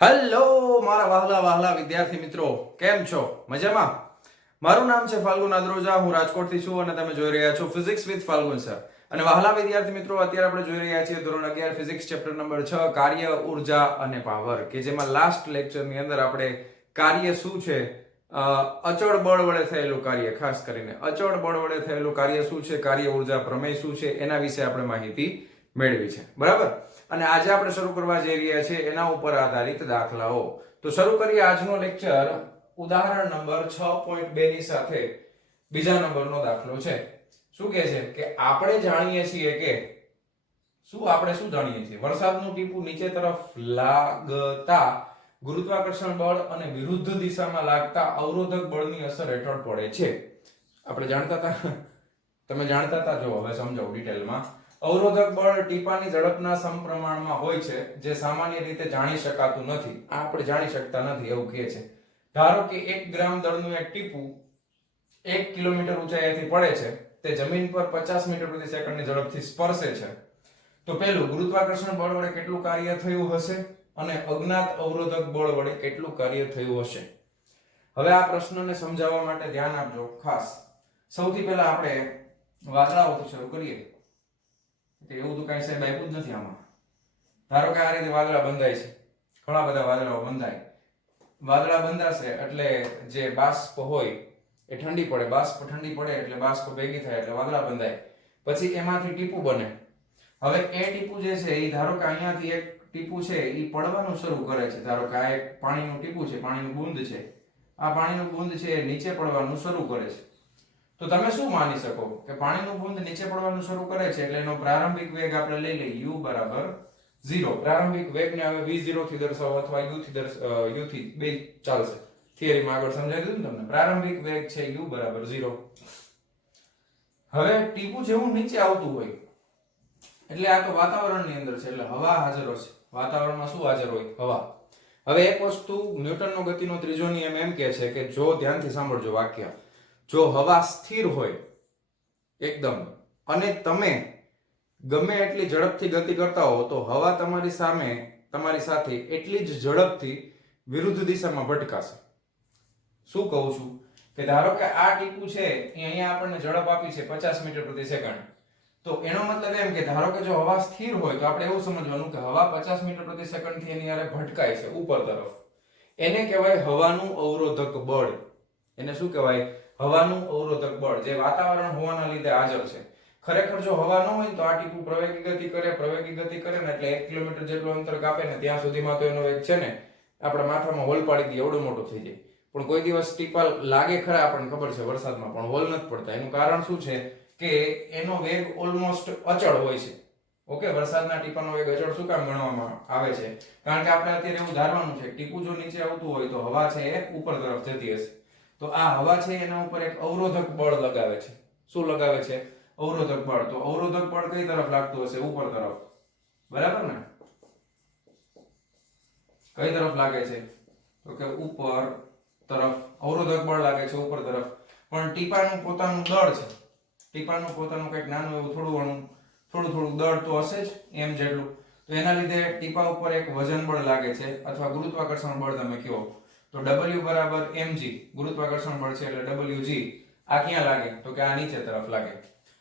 Hello મારા વહાલા વહાલા વિદ્યાર્થી મિત્રો, કેમ છો? મજામાં? મારું નામ છે ફાલ્ગુન આદ્રોજા. હું રાજકોટથી છું અને તમે જોઈ રહ્યા છો ફિઝિક્સ વિથ ફાલ્ગુન સર. અને વહાલા વિદ્યાર્થી મિત્રો, અત્યારે આપણે જોઈ રહ્યા છીએ ધોરણ 11 ફિઝિક્સ ચેપ્ટર નંબર 6 કાર્ય, ઉર્જા અને પાવર, કે જેમાં લાસ્ટ લેક્ચરની અંદર આપણે કાર્ય શું છે, અચળ બળ વડે થયેલું કાર્ય, ખાસ કરીને અચળ બળ વડે થયેલું કાર્ય શું છે, કાર્ય ઉર્જા પ્રમેય શું છે, એના વિશે આપણે માહિતી મેળવી છે. બરાબર? અને આજે આપણે શરૂ કરવા જઈ રહ્યા છીએ એના ઉપર આધારિત દાખલાઓ. તો શરૂ કરીએ આજનો લેક્ચર ઉદાહરણ નંબર 6.2 ની સાથે. બીજા નંબરનો દાખલો છે. શું કહે છે કે આપણે જાણીએ છીએ કે આપણે શું જાણીએ છીએ? વરસાદનું ટીપું નીચે તરફ લાગતા ગુરુત્વાકર્ષણ બળ અને વિરુદ્ધ દિશામાં લાગતા અવરોધક બળની અસર હેઠળ પડે છે. આપણે જાણતા હતા, તમે જાણતા હતા. જો હવે સમજાવું ડિટેલમાં. અવરોધક બળ ટીપાની ઝડપના સમપ્રમાણમાં હોય છે, જે સામાન્ય રીતે જાણી શકાતું નથી. આ આપણે જાણી શકતા નથી એવું કહે છે. ધારો કે 1 ગ્રામ દળનું એક ટીપું 1 કિલોમીટર ઊંચાઈએથી પડે છે. તે જમીન પર 50 મીટર પ્રતિ સેકન્ડની ઝડપથી સ્પર્શે છે. તો પહેલું, ગુરુત્વાકર્ષણ બળ વડે કેટલું કાર્ય થયું હશે અને અજ્ઞાત અવરોધક બળ વડે કેટલું કાર્ય થયું હશે. હવે આ પ્રશ્નને સમજાવવા માટે ધ્યાન આપજો ખાસ. સૌથી પહેલા આપણે વાદળાઓથી શરૂ કરીએ. એવું તો કઈ સાહેબ આપ્યું જ નથી આમાં. ધારો કે આ રીતે વાદળા બંધાય છે, ઘણા બધા વાદળાઓ બંધાય. વાદળા બંધાશે એટલે જે બાષ્પ હોય એ ઠંડી પડે, બાષ્પ ઠંડી પડે એટલે બાષ્પ ભેગી થાય એટલે વાદળા બંધાય. પછી એમાંથી ટીપું બને. હવે એ ટીપું જે છે એ, ધારો કે અહીંયાથી એક ટીપું છે એ પડવાનું શરૂ કરે છે. ધારો કે આ એક પાણીનું ટીપું છે, પાણીનું બૂંદ છે. આ પાણીનું બૂંદ છે એ નીચે પડવાનું શરૂ કરે છે. તો તમે શું માની શકો કે પાણીનું બૂંદ નીચે પડવાનું શરૂ કરે છે એટલે એનો પ્રારંભિક વેગ આપણે લઈ લઈએ u બરાબર 0. પ્રારંભિક વેગને હવે v0 થી દર્શાવો અથવા u થી બે ચાલશે. થિયરીમાં આગળ સમજાવી દીધું ને તમને. પ્રારંભિક વેગ છે u બરાબર 0. હવે ટીપું જેવું નીચે આવતું હોય એટલે આ તો વાતાવરણની અંદર છે એટલે હવા હાજર હશે. વાતાવરણમાં શું હાજર હોય? હવા. હવે એક વસ્તુ ન્યૂટનનો ગતિનો ત્રીજો નિયમ એમ કહે છે કે જો, ધ્યાનથી સાંભળજો વાક્ય, જો હવા સ્થિર હોય એકદમ અને તમે ગમે એટલી ઝડપથી ગતિ કરતા હો તો હવા તમારી સામે, તમારી સાથે એટલી જ ઝડપથી વિરુદ્ધ દિશામાં ભટકાશે. શું કહું છું કે ધારો કે આ ટીપું છે એ અહીંયા આપણને ઝડપ આપી છે 50 મીટર પ્રતિ સેકન્ડ. તો એનો મતલબ એમ કે ધારો કે જો હવા સ્થિર હોય તો આપણે એવું સમજવાનું કે હવા 50 મીટર પ્રતિ સેકન્ડ થી એની હારે ભટકાય છે ઉપર તરફ. એને કહેવાય હવાનું અવરોધક બળ. એને શું કહેવાય? હવાનું અવરોધક બળ, જે વાતાવરણ હોવાના લીધે હાજર છે. ખરેખર જો હવા ન હોય તો આ ટીપું પ્રવેગી ગતિ કરે ને એટલે 1 કિલોમીટર જેટલું અંતર કાપે ને ત્યાં સુધીમાં તો એનો વેગ છે ને આપણા માથામાં હોલ પાડી દે એવડો મોટો થઈ જાય. પણ કોઈ દિવસ ટીપા લાગે ખરા, આપણને ખબર છે વરસાદમાં, પણ હોલ નથી પડતા. એનું કારણ શું છે કે એનો વેગ ઓલમોસ્ટ અચળ હોય છે. ઓકે, વરસાદના ટીપાનો વેગ અચળ શું કામ ગણવામાં આવે છે? કારણ કે આપણે અત્યારે એવું ધારવાનું છે ટીપું જો નીચે આવતું હોય તો હવા છે એ ઉપર તરફ જતી હશે. તો આ હવા છે એના ઉપર એક અવરોધક બળ લગાવે છે. શું લગાવે છે? અવરોધક બળ. તો અવરોધક બળ કઈ તરફ લાગતું હશે? ઉપર તરફ. બરાબર ને? કઈ તરફ લાગે છે? તો કે ઉપર તરફ અવરોધક બળ લાગે છે, ઉપર તરફ. પણ ટીપાનું પોતાનું દળ છે. ટીપાનું પોતાનું કંઈક નાનું એવું થોડું દળ તો હશે જ, એમ જેટલું. તો એના લીધે ટીપા ઉપર એક વજન બળ લાગે છે અથવા ગુરુત્વાકર્ષણ બળ તમે કહો. તો W બરાબર mg ગુરુત્વાકર્ષણ બળ છે એટલે Wg. આ ક્યાં લાગે? તો કે આ નીચે તરફ લાગે.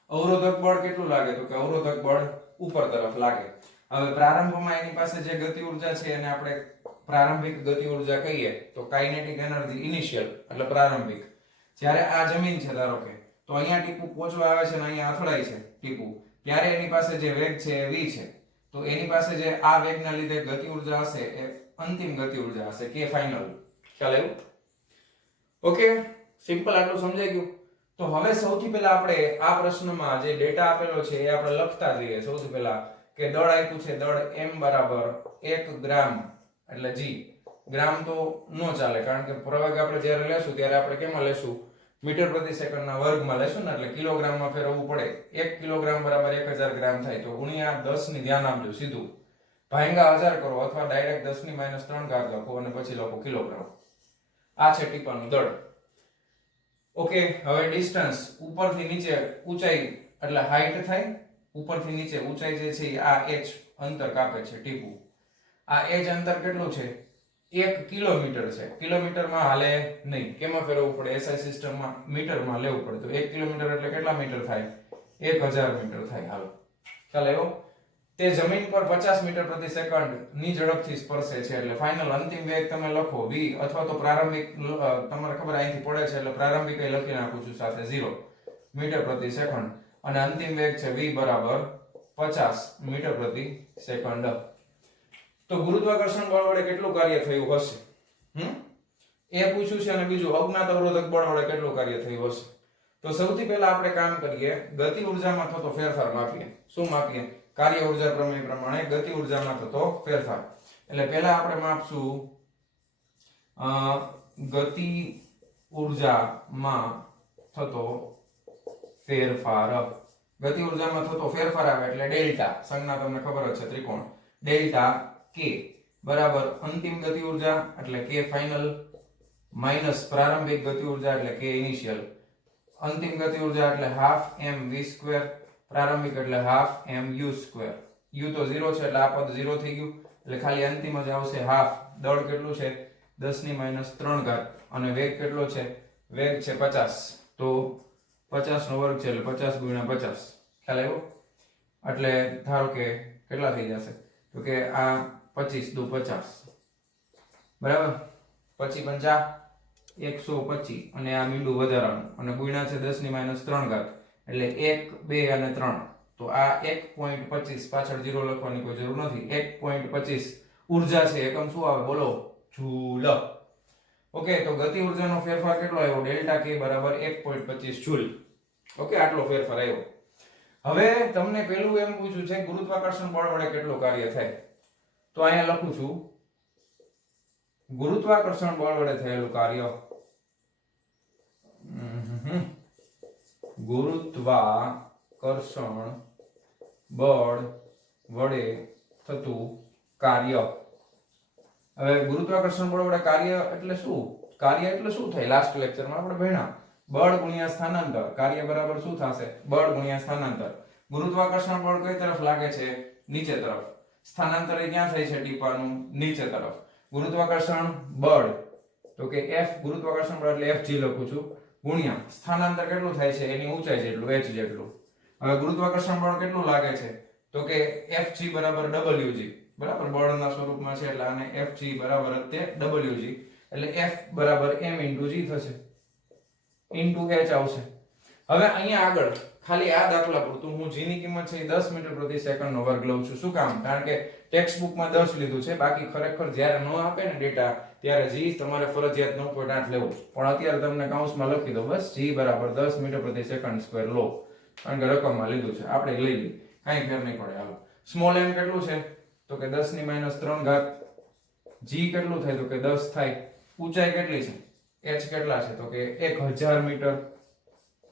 અવરોધક બળ કેટલું લાગે? તો કે અવરોધક બળ ઉપર તરફ લાગે. હવે પ્રારંભમાં એની પાસે જે ગતિ ઉર્જા છે એને આપણે પ્રારંભિક ગતિ ઉર્જા કહીએ તો કાઇનેટિક એનર્જી ઇનિશિયલ એટલે પ્રારંભિક. જ્યારે આ જમીન છે ધારો કે, તો અહીંયા ટીપું પહોંચવા આવે છે અને અહીંયા અથડાય છે ટીપું, ત્યારે એની પાસે જે વેગ છે એ v છે. તો એની પાસે જે આ વેગના લીધે ગતિ ઉર્જા હશે એ અંતિમ ગતિ ઉર્જા હશે, કે ફાઇનલ. ખ્યાલ આવ્યો? Okay, simple. આટલું સમજાઈ ગયું? તો હવે સૌથી પહેલા આપણે આ પ્રશ્નમાં જે ડેટા આપેલો છે એ આપણે લખતા જઈએ. સૌથી પહેલા કે દળ આપ્યું છે, દળ m બરાબર 1 ગ્રામ એટલે g. ગ્રામ તો નો ચાલે કારણ કે પ્રવેગ આપણે જ્યારે લેશું ત્યારે આપણે કેમાં લેશું? મીટર પ્રતિ સેકન્ડના વર્ગમાં લેશું ને, એટલે કિલોગ્રામમાં ફેરવવું પડે. 1 કિલોગ્રામ બરાબર 1000 ગ્રામ થાય. તો ગુણ્યા 10 ની ધ્યાન આપજો, સીધું ભાંગા 1000 કરો અથવા ડાયરેક્ટ 10 ની -3 ઘાત લખો અને પછી લખો કિલોગ્રામ. આ છે ટીપાનું દળ. ઓકે, હવે ડિસ્ટન્સ ઉપરથી નીચે ઊંચાઈ એટલે હાઈટ થાય. ઉપરથી નીચે ઊંચાઈ જે છે આ h અંતર કાપે છે ટીપું. આ h અંતર કેટલું છે? 1 કિલોમીટર છે. કિલોમીટરમાં હાલે નહીં, કેમાં ફેરવવું પડે? એસઆઈ સિસ્ટમમાં મીટરમાં લેવું પડે. તો 1 કિલોમીટર એટલે કેટલા મીટર થાય? 1000 મીટર થાય. હાલો, ખ્યાલ આવ્યો? તે જમીન પર 50 મીટર પ્રતિ સેકન્ડ ની ઝડપથી સ્પર્શે છે. એટલે ફાઇનલ અંતિમ વેગ તમે લખો v, અથવા તો પ્રારંભિક તમારે ખબર અહીંથી પડે છે એટલે પ્રારંભિક એ લખી નાખું છું સાથે 0 મીટર પ્રતિ સેકન્ડ, અને અંતિમ વેગ છે v બરાબર 50 મીટર પ્રતિ સેકન્ડ. તો ગુરુત્વાકર્ષણ બળ વડે કેટલું કાર્ય થયું હશે? એ પૂછ્યું છે. અને બીજું અજ્ઞાત અવરોધક બળ વડે કેટલું કાર્ય થયું હશે? તો સૌથી પહેલા આપણે કામ કરીએ, ગતિ ઉર્જામાં થતો ફેરફાર માપીએ. શું માપીએ? કાર્ય ઉર્જા પ્રમેય પ્રમાણે ગતિ ઉર્જામાં થતો ફેરફાર. એટલે પહેલા આપણે માપશું ગતિ ઉર્જામાં થતો ફેરફાર. ગતિ ઉર્જામાં થતો ફેરફાર આવે એટલે ડેલ્ટા, સંજ્ઞા તમને ખબર જ છે, ત્રિકોણ ડેલ્ટા કે બરાબર અંતિમ ગતિ ઉર્જા એટલે કે ફાઇનલ માઈનસ પ્રારંભિક ગતિ ઉર્જા એટલે કે ઇનિશિયલ. અંતિમ ગતિ ઉર્જા એટલે હાફ m v સ્ક્વેર, પ્રારંભિક એટલે half m u square. u તો 0 છે એટલે આ પદ 0 થઈ ગયું, એટલે ખાલી અંતિમ જ આવશે હાફ. દળ કેટલું છે? 10⁻³ ઘાત. અને વેગ કેટલો છે? વેગ છે 50. તો 50 નો વર્ગ છે એટલે 50 ગુણ્યા 50. ખ્યાલ આવ્યો? એટલે ધારો કે કેટલા થઈ જશે? તો કે આ 25 દુ 50 બરાબર, 25 × 125, અને આ મીંડું વધારાનું, અને ગુણ્યા છે 10⁻³ ઘાત એટલે 1 2 અને 3. તો આ 1.25 પાછળ 0 લખવાની કોઈ જરૂર નથી. 1.25 ઉર્જા છે. એકમ શું આવે બોલો? જૂલ. ઓકે, તો ગતિ ઉર્જાનો ફેરફાર કેટલો આવ્યો? ડેલ્ટા કે બરાબર 1.25 જૂલ. ઓકે, આટલો ફેરફાર આવ્યો. હવે તમને પેલું એમ પૂછ્યું છે ગુરુત્વાકર્ષણ બળ વડે કેટલું કાર્ય થાય. તો અહીંયા લખું છું ગુરુત્વાકર્ષણ બળ વડે થયેલું કાર્ય. ગુરુત્વાકર્ષણ બળ વડે થતું કાર્ય. હવે ગુરુત્વાકર્ષણ બળ વડે કાર્ય એટલે શું? કાર્ય એટલે શું થાય? લાસ્ટ લેક્ચરમાં આપણે ભણ્યા બળ ગુણ્યા સ્થાનાંતર. કાર્ય બરાબર શું થશે? બળ ગુણ્યા સ્થાનાંતર. ગુરુત્વાકર્ષણ બળ કઈ તરફ લાગે છે? નીચે તરફ. સ્થાનાંતર એ ક્યાં થાય છે? ટીપાનું નીચે તરફ. ગુરુત્વાકર્ષણ બળ તો કે F, ગુરુત્વાકર્ષણ બળ એટલે Fg લખું છું, ગુણ્યા સ્થાનાંતર કેટલું થાય છે? એની ઊંચાઈ જેટલું, h જેટલું. હવે ગુરુત્વાકર્ષણ બળ કેટલું લાગે છે? તો કે Fg બરાબર Wg. બરાબર, બળના સ્વરૂપમાં છે એટલે આને Fg બરાબર તે Wg, એટલે F બરાબર m × g થશે, ઇન્ટુ h આવશે. હવે અહીંયા આગળ ખાલી આ દાખલા પૂરતું હું g ની કિંમત છે 10 મીટર પ્રતિ સેકન્ડ નો વર્ગ લઉં છું. શું કામ? કારણ કે ટેક્સ્ટ બુકમાં 10 લીધું છે, બાકી ખરેખર જ્યારે ન આપે ને ડેટા ત્યારે g તમારે ફરજિયાત 9.8 લેવું, પણ અત્યારે તમને કૌંસમાં લખી દો બસ, g બરાબર 10 મીટર પ્રતિ સેકન્ડ સ્ક્વેર લો, કારણ કે રકમમાં લીધું છે, આપણે લઈ લઈએ, કાંઈ ફેર નહીં પડે. હાલો, સ્મોલ m કેટલું છે? તો કે 10⁻³ ઘાત. g કેટલું થાય? તો કે 10 થાય. ઊંચાઈ કેટલી છે? h કેટલા છે? તો કે 1000 મીટર.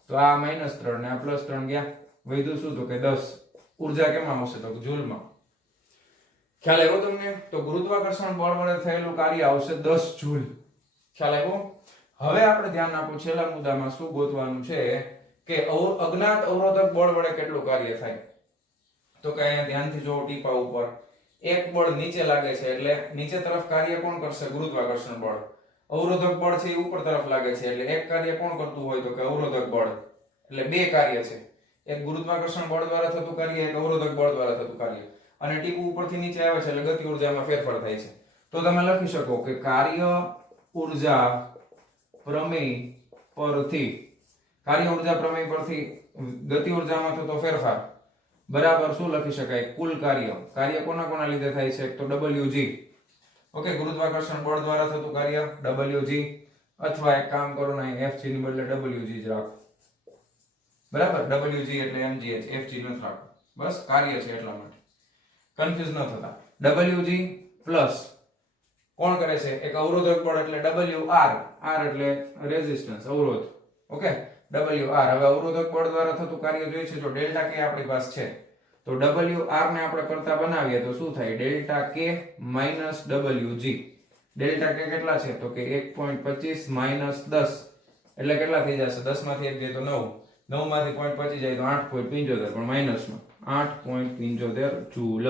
તો આ -3 ને આ +3 ગયા, વધ્યું શું? તો કે 10. ઉર્જા કેમાં આવશે? તો કે જૂલમાં. ખ્યાલ આવ્યો તમને? તો ગુરુત્વાકર્ષણ બળ વડે થયેલું કાર્ય આવશે 10 જૂલ. ખ્યાલ આવ્યો? હવે આપણે ધ્યાન આપો છેલ્લા મુદ્દામાં શું ગોતવાનું છે કે અજ્ઞાત અવરોધક બળ વડે કેટલું કાર્ય થાય. તો કે અહીંયા ધ્યાનથી જોવો ટીપા ઉપર, એક બળ નીચે લાગે છે એટલે નીચે તરફ કાર્ય કોણ કરશે? ગુરુત્વાકર્ષણ બળ. અવરોધક બળ છે એ ઉપર તરફ લાગે છે એટલે એક કાર્ય કોણ કરતું હોય? તો કે અવરોધક બળ. એટલે બે કાર્ય છે, એક ગુરુત્વાકર્ષણ બળ દ્વારા થતું કાર્ય, એક અવરોધક બળ દ્વારા થતું કાર્ય. અને ટીપું ઉપરથી નીચે આવે છે એટલે ગતિ ઉર્જામાં ફેરફાર થાય છે. તો તમે લખી શકો કે કાર્ય ઉર્જા પ્રમેય પરથી, કાર્ય ઉર્જા પ્રમેય પરથી ગતિ ઉર્જામાં થતો ફેરફાર બરાબર શું લખી શકાય? કુલ કાર્ય. કાર્ય કોના કોના લીધે થાય છે? તો Wg. ઓકે, ગુરુત્વાકર્ષણ બળ દ્વારા થતું કાર્ય Wg, અથવા એક કામ કરો ને Fg ની બદલે Wg જ રાખો. બરાબર, Wg એટલે mgh, Fg નથી રાખો, બસ કાર્ય છે એટલા માટે કન્ફ્યુઝ ન થતા. Wg પ્લસ કોણ કરે છે? એક અવરોધક બળ એટલે Wr, r એટલે રેઝિસ્ટન્સ, અવરોધ. Okay, Wr. હવે અવરોધક બળ દ્વારા થતું કાર્ય જોઈએ છે, જો ડેલ્ટા કે આપણી પાસે છે તો Wr ને આપણે કરતા બનાવીએ તો શું થાય? Delta k minus Wg. Delta k કેટલા છે? તો કે 1.25 માઈનસ 10 એટલે કેટલા થઈ જશે? 10 માંથી 1 જાય તો 9, 9 માંથી પોઈન્ટ બચી જાય તો 8.75, પણ માઈનસમાં 8.75 જૂલ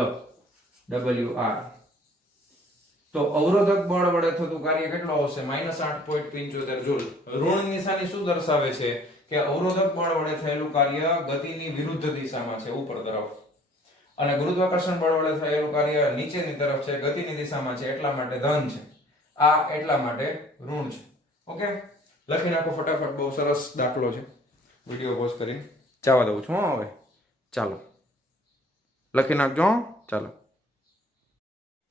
Wr. તો અવરોધક બળ વડે થતું કાર્ય કેટલું આવશે? -8.75 જૂલ. ઋણ નિશાની શું દર્શાવે છે? કે અવરોધક બળ વડે થયેલું કાર્ય ગતિની વિરુદ્ધ દિશામાં છે, ઉપર તરફ, અને ગુરુત્વાકર્ષણ બળ વડે થયેલું કાર્ય નીચેની તરફ છે, ગતિની દિશામાં છે, એટલા માટે ધન છે. આ એટલા માટે ઋણ છે. ઓકે, લખી નાખો ફટાફટ. બહુ સરસ દાખલો છે. વિડિયો પોઝ કરીને જવા દઉં છું હવે. ચાલો લખી નાખજો. ચાલો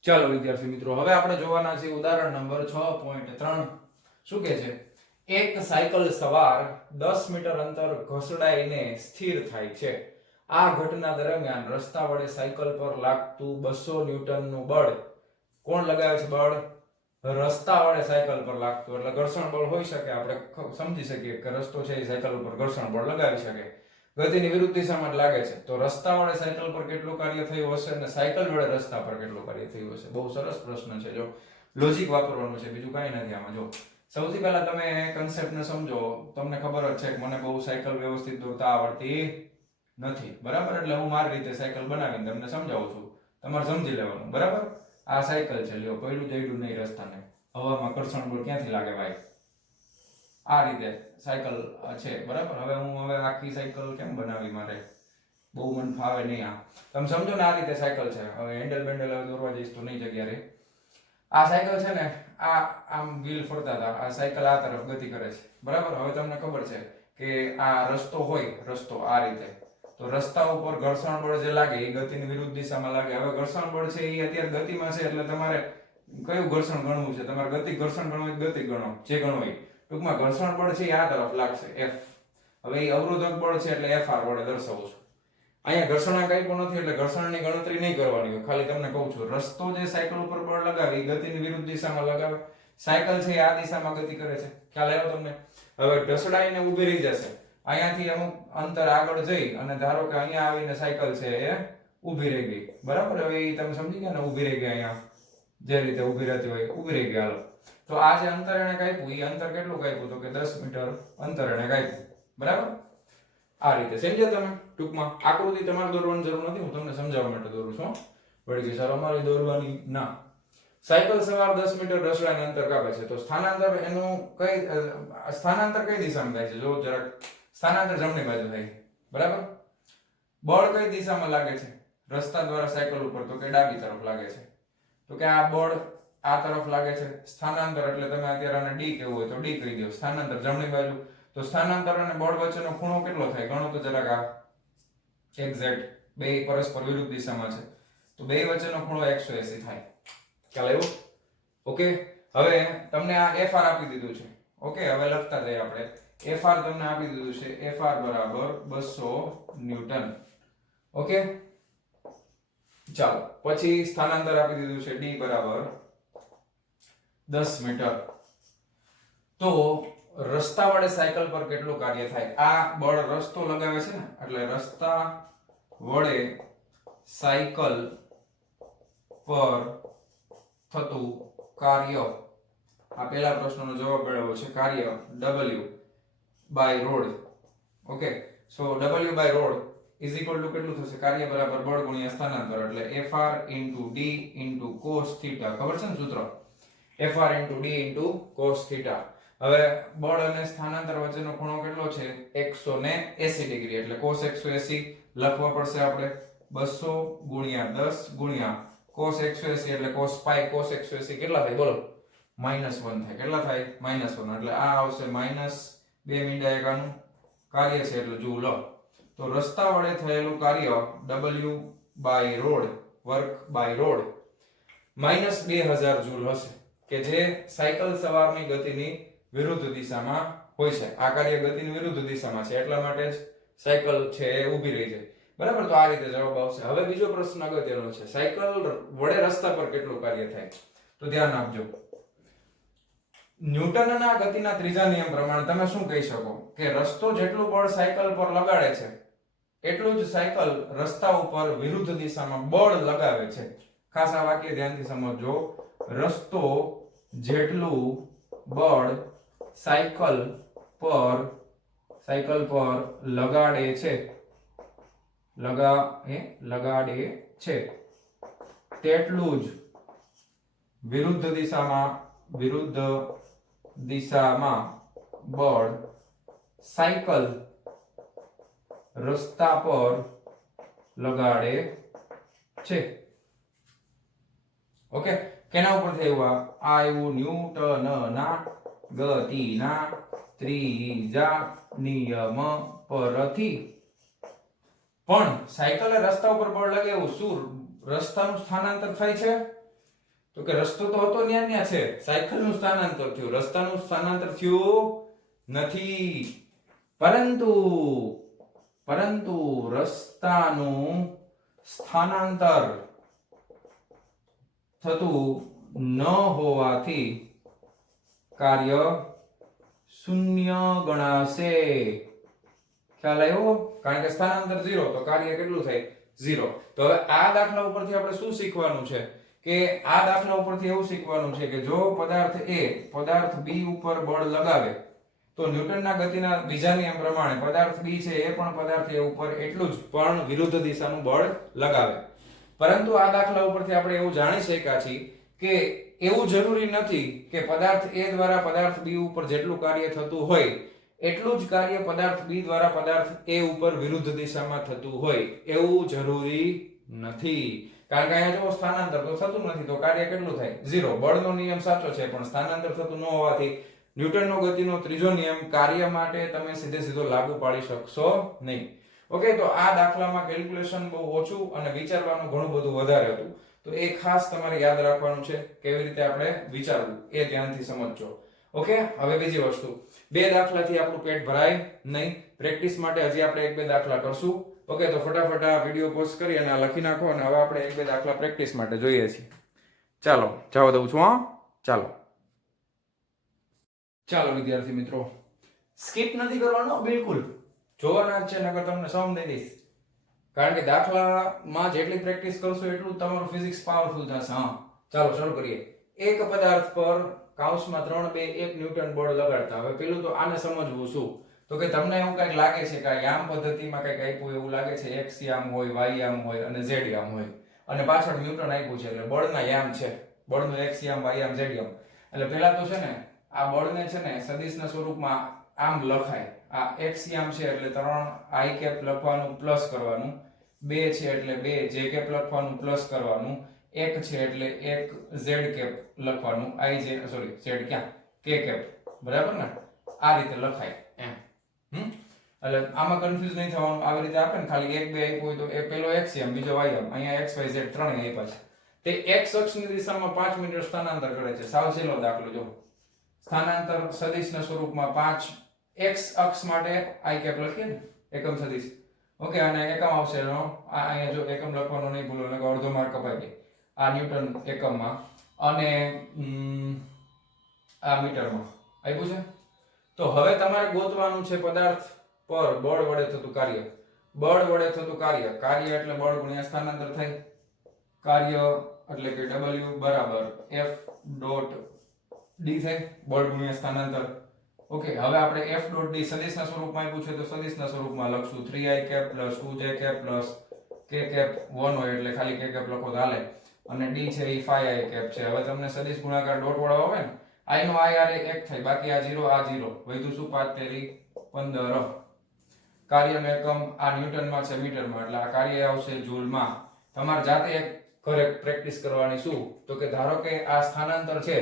ચાલો વિદ્યાર્થી મિત્રો, હવે આપણે જોવાના છે ઉદાહરણ નંબર 6.3. શું કહે છે? એક સાયકલ સવાર 10 મીટર અંતર ઘસડાઈને સ્થિર થાય છે. આ ઘટના દરમિયાન રસ્તા વડે સાયકલ પર લાગતું 200 ન્યૂટનનું બળ કોણ લગાવે છે? બળ રસ્તા વડે સાયકલ પર લાગતું, એટલે ઘર્ષણ બળ હોઈ શકે. આપણે સમજી શકીએ કે રસ્તો છે એ સાયકલ ઉપર ઘર્ષણ બળ લગાવી શકે. ગતિની વિરુદ્ધ દિશામાં જ લાગે છે. તો રસ્તા વડે સાયકલ પર કેટલું કાર્ય થયું હશે અને સાયકલ વડે રસ્તા પર કેટલું કાર્ય થયું હશે? બહુ સરસ પ્રશ્ન છે. જો લોજિક વાપરવાનું છે, બીજું કાંઈ નથી આમાં. જો સૌથી પહેલા તમે કન્સેપ્ટને સમજો. તમને ખબર જ છે કે મને બહુ સાયકલ વ્યવસ્થિત દોરતા આવડતી નથી, બરાબર? એટલે હું મારી રીતે સાયકલ બનાવીને તમને સમજાવું છું, તમારે સમજી લેવાનું, બરાબર? આ સાયકલ છે, લ્યો, પડ્યું જઈડું નહીં રસ્તાને. હવામાં ઘર્ષણ બળ ક્યાંથી લાગે ભાઈ? આ રીતે સાયકલ છે, બરાબર? હવે આખી સાયકલ કેમ બનાવી મારે? બહુ મન ફાવે નહીં. આ તમે સમજો ને, આ રીતે સાયકલ છે. હવે હેન્ડલ બેન્ડલ હવે દોરવા જઈશ તો નહીં જગ્યા રહે. આ સાયકલ છે ને, આ આમ વ્હીલ ફરતા હતા, આ સાયકલ આ તરફ ગતિ કરે છે, બરાબર? હવે તમને ખબર છે કે આ રસ્તો હોય, રસ્તો આ રીતે, તો રસ્તા ઉપર ઘર્ષણ બળ જે લાગે એ ગતિની વિરુદ્ધ દિશામાં લાગે. હવે ઘર્ષણ બળ છે એ અત્યારે ગતિમાં છે, એટલે તમારે કયું ઘર્ષણ ગણવું છે? તમારે ગતિ ઘર્ષણ ગણવું, ગતિ ગણો, જે ગણો એ. ટૂંકમાં ઘર્ષણ બળ છે આ તરફ લાગશે, F. હવે એ અવરોધક બળ છે એટલે FR વડે દર્શાવું છું. અહીંયા ઘર્ષણ કંઈ પણ નથી, એટલે ઘર્ષણની ગણતરી નહીં કરવાની હોય. ખાલી તમને કહું છું, રસ્તો જે સાયકલ ઉપર બળ લગાવે એ ગતિની વિરુદ્ધ દિશામાં લગાવે. સાયકલ છે આ દિશામાં ગતિ કરે છે. ખ્યાલ આવ્યો તમને? હવે ઢસડાઈને ઊભી રહી જશે. અહીંયાથી અમુક અંતર આગળ જઈ અને ધારો કે અહીંયા આવીને સાયકલ છે એ ઊભી રહી ગઈ, બરાબર? હવે એ તમે સમજી ગયા ને, ઊભી રહી ગઈ. અહીંયા જે રીતે ઊભી રહેતી હોય ઊભી રહી ગઈ. હાલો, તો આ જે અંતર એને કાપ્યું, એ અંતર કેટલું કાપ્યું? તો કે 10 મીટર અંતર એને કાપ્યું, બરાબર? આ રીતે સમજ્યા તમે? ટૂંકમાં આકૃતિ તમારે દોરવાની જરૂર નથી, હું તમને સમજાવવા માટે દોરું છું. વળી ગઈ સર અમારે દોરવાની ના. સાયકલ સવાર 10 મીટર રસડાને અંતર કાપે છે, તો સ્થાનાંતર એનું સ્થાનાંતર કઈ દિશામાં થાય છે? જો જરાક, સ્થાનાંતર જમણી બાજુ થાય, બરાબર? બળ કઈ દિશામાં લાગે છે રસ્તા દ્વારા સાયકલ ઉપર? તો કે ડાબી તરફ લાગે છે. તો કે આ બળ આ તરફ લાગે છે. સ્થાનાંતર એટલે તમે અત્યારે આને ડી કહેવું હોય તો ડી કહી દો. સ્થાનાંતર જમણી બાજુ. તો સ્થાનાંતર અને બળ વચ્ચેનો ખૂણો કેટલો થાય? ગણો તો જરાક. આ એક્ઝેક્ટ બે પરસ્પર વિરુદ્ધ દિશામાં છે, તો બે વચ્ચેનો ખૂણો 180 થાય. ખ્યાલ આવ્યો? ઓકે, હવે તમને આ FR આપી દીધું છે. ઓકે, હવે લખતા જઈએ આપણે. FR તમને આપી દીધું છે, FR બરાબર 200 ન્યૂટન. ઓકે, ચાલો પછી સ્થાનાંતર આપી દીધું છે D બરાબર 10 મીટર. તો રસ્તા વડે સાયકલ પર કેટલું કાર્ય થાય? આ બળ રસ્તો લગાવે છે ને, એટલે રસ્તા વડે સાયકલ પર થતું કાર્ય, આ પહેલા પ્રશ્નનો જવાબ મેળવ્યો છે. કાર્ય W by rod. Okay, so W by rod is equal to કેટલું થશે? કાર્ય બરાબર બળ ગુણ્યા સ્થાનાંતર, એટલે FR into D into cos θ. ખબર છે ને સૂત્ર? FR into D into cos θ. હવે બળ અને સ્થાનાંતર વચ્ચેનો ખૂણો કેટલો છે? 180 ડિગ્રી, એટલે cos 180 લખવા પડશે આપણે. 200 ગુણ્યા 10 ગુણ્યા cos 180 એટલે cos pi. cos 180 કેટલા થાય બોલો? -1 થાય. કેટલા થાય? -1. એટલે આ આવશે -2 મીંડા એકાનું કાર્ય છે, એટલે જુઓ લો. તો રસ્તા વડે થયેલું કાર્ય W by rod, work by rod, -2000 joule હશે, કે જે સાયકલ સવારની ગતિની વિરુદ્ધ દિશામાં હોય છે. આ કાર્ય ગતિની વિરુદ્ધ દિશામાં છે, એટલા માટે જ સાયકલ છે એ ઊભી રહી છે, બરાબર? તો આ રીતે જવાબ આવશે. હવે બીજો પ્રશ્ન અગત્યનો છે, સાયકલ વડે રસ્તા પર કેટલું કાર્ય થાય? તો ધ્યાન આપજો. ન્યૂટનના ગતિના ત્રીજા નિયમ પ્રમાણે તમે શું કહી શકો? કે રસ્તો જેટલું બળ સાયકલ પર લગાડે છે એટલું જ સાયકલ રસ્તા ઉપર વિરુદ્ધ દિશામાં બળ લગાવે છે. ખાસ આ વાક્ય ધ્યાનથી સમજજો. રસ્તો જેટલું બળ સાયકલ પર લગાડે છે તેટલું જ વિરુદ્ધ દિશામાં બળ સાયકલ રસ્તા પર લગાડે છે. ઓકે, કેના ઉપરથી આવ્યું? આ આવ્યું ન્યૂટનના ગતિના ત્રીજા નિયમ પરથી. પણ સાયકલે રસ્તા ઉપર બળ લગાવ્યું, શું રસ્તાનું સ્થાનાંતર થાય છે? તો કે રસ્તો તો હતો ન્યા છે, સાયકલનું સ્થાનાંતર થયું, રસ્તાનું સ્થાનાંતર થયું નથી. પરંતુ રસ્તાનું સ્થાનાંતર થતું ન હોવાથી કાર્ય શૂન્ય ગણાશે. ખ્યાલ આવ્યો? કારણ કે સ્થાનાંતર 0 તો કાર્ય કેટલું થાય? 0. તો હવે આ દાખલા ઉપરથી આપણે શું શીખવાનું છે કે આ દાખલા ઉપરથી એવું શીખવાનું છે કે જો પદાર્થ A પદાર્થ B ઉપર બળ લગાવે તો ન્યૂટનના ગતિના બીજા નિયમ પ્રમાણે પદાર્થ B છે એ પણ પદાર્થ A ઉપર એટલું જ પણ વિરુદ્ધ દિશાનું બળ લગાવે. પરંતુ આ દાખલા ઉપરથી આપણે એવું જાણી શક્યા છીએ કે એવું જરૂરી નથી કે પદાર્થ A દ્વારા પદાર્થ B ઉપર જેટલું કાર્ય થતું હોય એટલું જ કાર્ય પદાર્થ B દ્વારા પદાર્થ A ઉપર વિરુદ્ધ દિશામાં થતું હોય, એવું જરૂરી નથી. કારણ કે અહીંયા જો સ્થાનાંતર તો થતું નથી તો કાર્ય કેટલું થાય? 0. બળનો નિયમ સાચો છે પણ સ્થાનાંતર થતું ન હોવાથી ન્યૂટનનો ગતિનો ત્રીજો નિયમ કાર્ય માટે તમે સીધો લાગુ પાડી શકશો નહીં. ઓકે, તો આ દાખલામાં કેલ્ક્યુલેશન બહુ ઓછું અને વિચારવાનું ઘણું બધું વધારે હતું. તો એ ખાસ તમારે યાદ રાખવાનું છે, કેવી રીતે આપણે વિચારવું એ ધ્યાનથી સમજજો. ઓકે, હવે બીજી વસ્તુ, 2 દાખલાથી આપણું પેટ ભરાય નહીં. પ્રેક્ટિસ માટે હજી આપણે 1-2 દાખલા કરશું. ઓકે, તો ફટાફટ આ વિડિયો પોઝ કરી અને આ લખી નાખો અને હવે આપણે 1-2 દાખલા પ્રેક્ટિસ માટે જોઈએ છીએ. ચાલો જવા દઉં છું. ચાલો વિદ્યાર્થી મિત્રો, સ્કીપ નથી કરવાનો બિલકુલ, જોવાના જ છે, નકર તમને સમ દઈ દઈશ. કારણ કે દાખલામાં જેટલી પ્રેક્ટિસ કરશો એટલું તમારું ફિઝિક્સ પાવરફુલ થશે. ચાલો શરૂ કરીએ. એક પદાર્થ પર કૌંસમાં 3, 2, 1 ન્યૂટન બળ લગાડતા. હવે પેલું તો આને સમજવું શું તો કે તમને એવું કંઈક લાગે છે કે યામ પદ્ધતિમાં કંઈક આપ્યું એવું લાગે છે, x યામ હોય, y યામ હોય અને z યામ હોય અને પાછળ ન્યૂટન આપ્યું છે એટલે બળના યામ છે, બળનું x યામ, y યામ, z યામ. એટલે પહેલા તો છે ને આ બળને છે ને સદિશના સ્વરૂપમાં આમ લખાય. આ x યામ છે એટલે 3 i કેપ લખવાનું પ્લસ કરવાનું, 2 છે એટલે 2 j કેપ લખવાનું પ્લસ કરવાનું, 1 છે એટલે 1 z કેપ લખવાનું, z ક્યાં k કેપ, બરાબર ને? આ રીતે લખાય એમ. એટલે આમાં કન્ફ્યુઝ નહીં થવાનું. આવી રીતે આપે ને ખાલી 1 2 આપ્યું હોય તો એ પેલો x યામ, બીજો y યામ, અહીંયા x y z ત્રણેય આપ્યા છે. તે x અક્ષની દિશામાં 5 મીટર સ્થાનાંતર કરે છે. સાવ સહેલો દાખલો જો. સ્થાનાંતર સદિશના સ્વરૂપમાં 5 x અક્ષ માટે i કેપ લખીએ ને એકમ સદિશ. ઓકે, અને એકમ આવશે અહીંયા જો એકમ લખવાનો નહીં ભૂલો નકર અડધો માર્ક કપાઈ જાય. આ ન્યૂટન એકમમાં અને આ મીટરમાં આપ્યું છે. તો હવે તમારે ગોતવાનું છે પદાર્થ પર બળ વડે થતું કાર્ય. બળ વડે થતું કાર્ય, કાર્ય એટલે બળ ગુણ્યા સ્થાનાંતર થાય. કાર્ય એટલે કે w બરાબર f ડોટ d થાય, બળ ગુણ્યા સ્થાનાંતર. ઓકે, હવે આપણે f ડોટ d સદિશના સ્વરૂપમાં આપ્યું છે તો સદિશના સ્વરૂપમાં લખશું 3i cap 2j cap k cap 1 હોય એટલે ખાલી k કેપ લખો તો હાલે. અને d છે એ 5i કેપ છે. હવે તમને સદિશ ગુણાકાર ડોટ વાળો આવે ને, i નો i આરે 1 થાય, બાકી આ 0 આ 0, વધ્યું શું 5 તેરી 15. કાર્યનો એકમ આ ન્યૂટનમાં છે મીટરમાં, એટલે આ કાર્ય આવશે જૂલમાં. તમારે જાતે એક ઘરે પ્રેક્ટિસ કરવાની. શું તો કે ધારો કે આ સ્થાનાંતર છે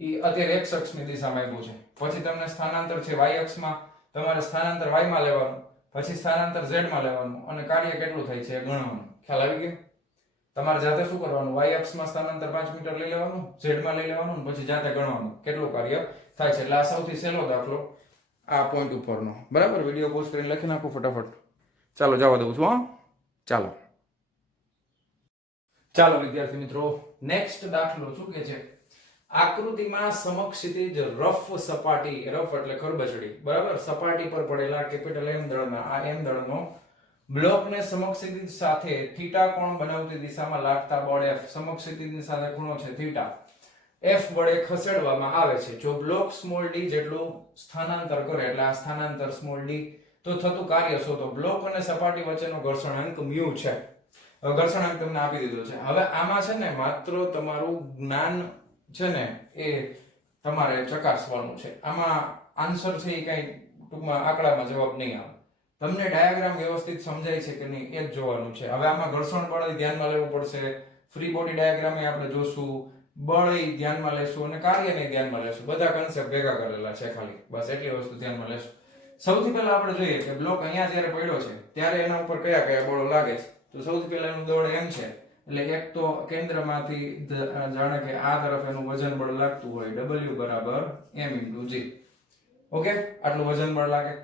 એ અત્યારે x અક્ષની દિશામાં આવ્યું છે, પછી તમને સ્થાનાંતર છે y અક્ષમાં, તમારે સ્થાનાંતર y માં લેવાનું, પછી સ્થાનાંતર z માં લેવાનું અને કાર્ય કેટલું થાય છે એ ગણવાનું. ખ્યાલ આવી ગયો? તમારે જાતે શું કરવાનું? y અક્ષમાં સ્થાનાંતર 5 મીટર લઈ લેવાનું, z માં લઈ લેવાનું, પછી જાતે ગણવાનું કેટલું કાર્ય થાય છે. એટલે આ સૌથી સહેલો દાખલો આ પોઈન્ટ ઉપરનો. બરાબર, વિડિયો પોઝ કરીને લખી નાખો ફટાફટ. ચાલો જવા દઉં છું. ચાલો વિદ્યાર્થી મિત્રો, નેક્સ્ટ દાખલો શું કે છે? આકૃતિમાં સમક્ષિતિજ રફ સપાટી, રફ એટલે ખરબચડી, બરાબર, સપાટી પર પડેલા કેપિટલ M દળના આ M દળનો બ્લોકને સમક્ષિતિજ સાથે થીટા કોણ બનાવતી દિશામાં લાગતા બળ F, સમક્ષિતિજની સાથે ખૂણો છે થીટા, F વડે ખસેડવામાં આવે છે. જો બ્લોક સ્મોલ d જેટલું સ્થાનાંતર કરે, એટલે આ સ્થાનાંતર સ્મોલ d, તો થતું કાર્ય શોધો. બ્લોક અને સપાટી વચ્ચેનો ઘર્ષણાંક mu છે. ઘર્ષણાંક તમને આપી દીધો છે. હવે આમાં છે ને માત્ર તમારું જ્ઞાન છે ને એ તમારે ચકાસવાનું છે. આમાં આન્સર છે એ કઈ ટૂંકમાં આંકડામાં જવાબ નહીં આવે. તમને ડાયાગ્રામ વ્યવસ્થિત સમજાય છે કે નહીં એ જ જોવાનું છે. હવે આમાં ઘર્ષણ બળ ધ્યાનમાં લેવું પડશે, ફ્રી બોડી ડાયાગ્રામ આપણે જોશું, બળ ધ્યાનમાં લેશું અને કાર્યને ધ્યાનમાં લેશું. બધા કન્સેપ્ટ ભેગા કરેલા છે, ખાલી બસ એટલી વસ્તુ ધ્યાનમાં લેશું. સૌથી પહેલા આપણે જોઈએ કે બ્લોક અહીંયા જ્યારે પડ્યો છે ત્યારે એના ઉપર કયા કયા બળો લાગે છે. તો સૌથી પહેલા એનું દળ m છે, એટલે એક તો કેન્દ્રમાંથી જાણે કે આ તરફ એનું વજન બળ લાગતું હોય w બરાબર m × g. ઓકે, આટલું વજન બળ લાગે.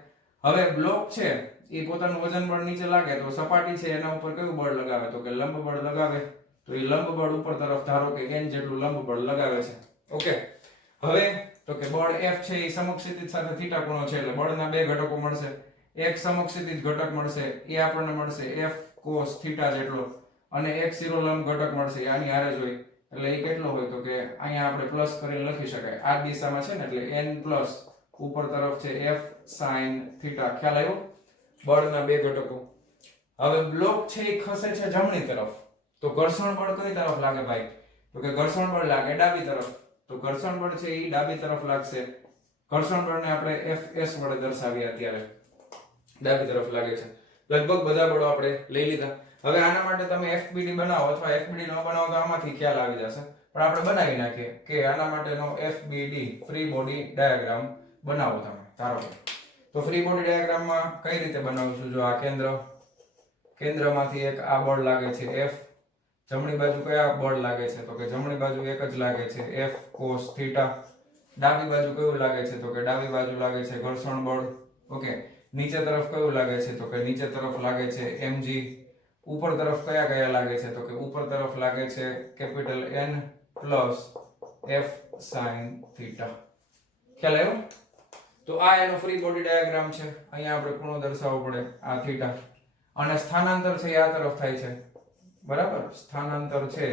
હવે બ્લોક છે એ પોતાનું વજન બળ નીચે લાગે તો સપાટી છે એના ઉપર કયું બળ લગાવે? તો કે લંબ બળ લગાવે. તો એ લંબ બળ ઉપર તરફ ધારો કે n જેટલું લંબ બળ લગાવે છે. ઓકે, હવે તો કે બળ F છે એ સમક્ષિતિજ સાથે થીટા ખૂણો છે, એટલે બળના બે ઘટકો મળશે. એક સમક્ષિતિજ ઘટક મળશે, એ આપણને મળશે F cos થીટા જેટલો, અને એક શિરોલંબ ઘટક મળશે, આની હારે જ હોય. એટલે એ કેટલો હોય? તો કે અહીંયા આપણે પ્લસ કરીને લખી શકાય. આ દિશામાં છે ને, એટલે n પ્લસ ઉપર તરફ છે F sin થીટા. ખ્યાલ આવ્યો? બળના બે ઘટકો. હવે બ્લોક છે એ ખસે છે જમણી તરફ, તો ઘર્ષણ બળ કઈ તરફ લાગે ભાઈ? તો કે ઘર્ષણ બળ લાગે ડાબી તરફ. તો ઘર્ષણ બળ છે એ ડાબી તરફ લાગશે. ઘર્ષણ બળને આપણે Fs વડે દર્શાવીએ અત્યારે. ડાબી તરફ લાગે છે. લગભગ બધા બળો આપણે લઈ લીધા. હવે આના માટે તમે FBD બનાવો અથવા FBD ન બનાવો તો આમાંથી ખ્યાલ આવી જશે, પણ આપણે બનાવી નાખીએ કે આના માટેનો FBD ફ્રી બોડી ડાયાગ્રામ બનાવો તમે. ધારો કે તો ફ્રી બોડી ડાયાગ્રામમાં કઈ રીતે બનાવશું? જો આ કેન્દ્રમાંથી એક આ બળ લાગે છે F. જમણી બાજુ કયા બળ લાગે છે? તો કે જમણી બાજુ એક જ લાગે છે F cos થીટા. ડાબી બાજુ કયું લાગે છે? તો કે ડાબી બાજુ લાગે છે ઘર્ષણ બળ. ઓકે, નીચે તરફ કયું લાગે છે? તો કે નીચે તરફ લાગે છે mg. ઉપર તરફ કયા કયા લાગે છે? તો કે ઉપર તરફ લાગે છે capital N plus F sin theta. ખ્યાલ આવ્યો? તો આ એનો ફ્રી બોડી ડાયાગ્રામ છે. અહીંયા આપણે ખૂણો દર્શાવવો પડે, આ થીટા. અને સ્થાનાંતર છે એ આ તરફ થાય છે, બરાબર? સ્થાનાંતર છે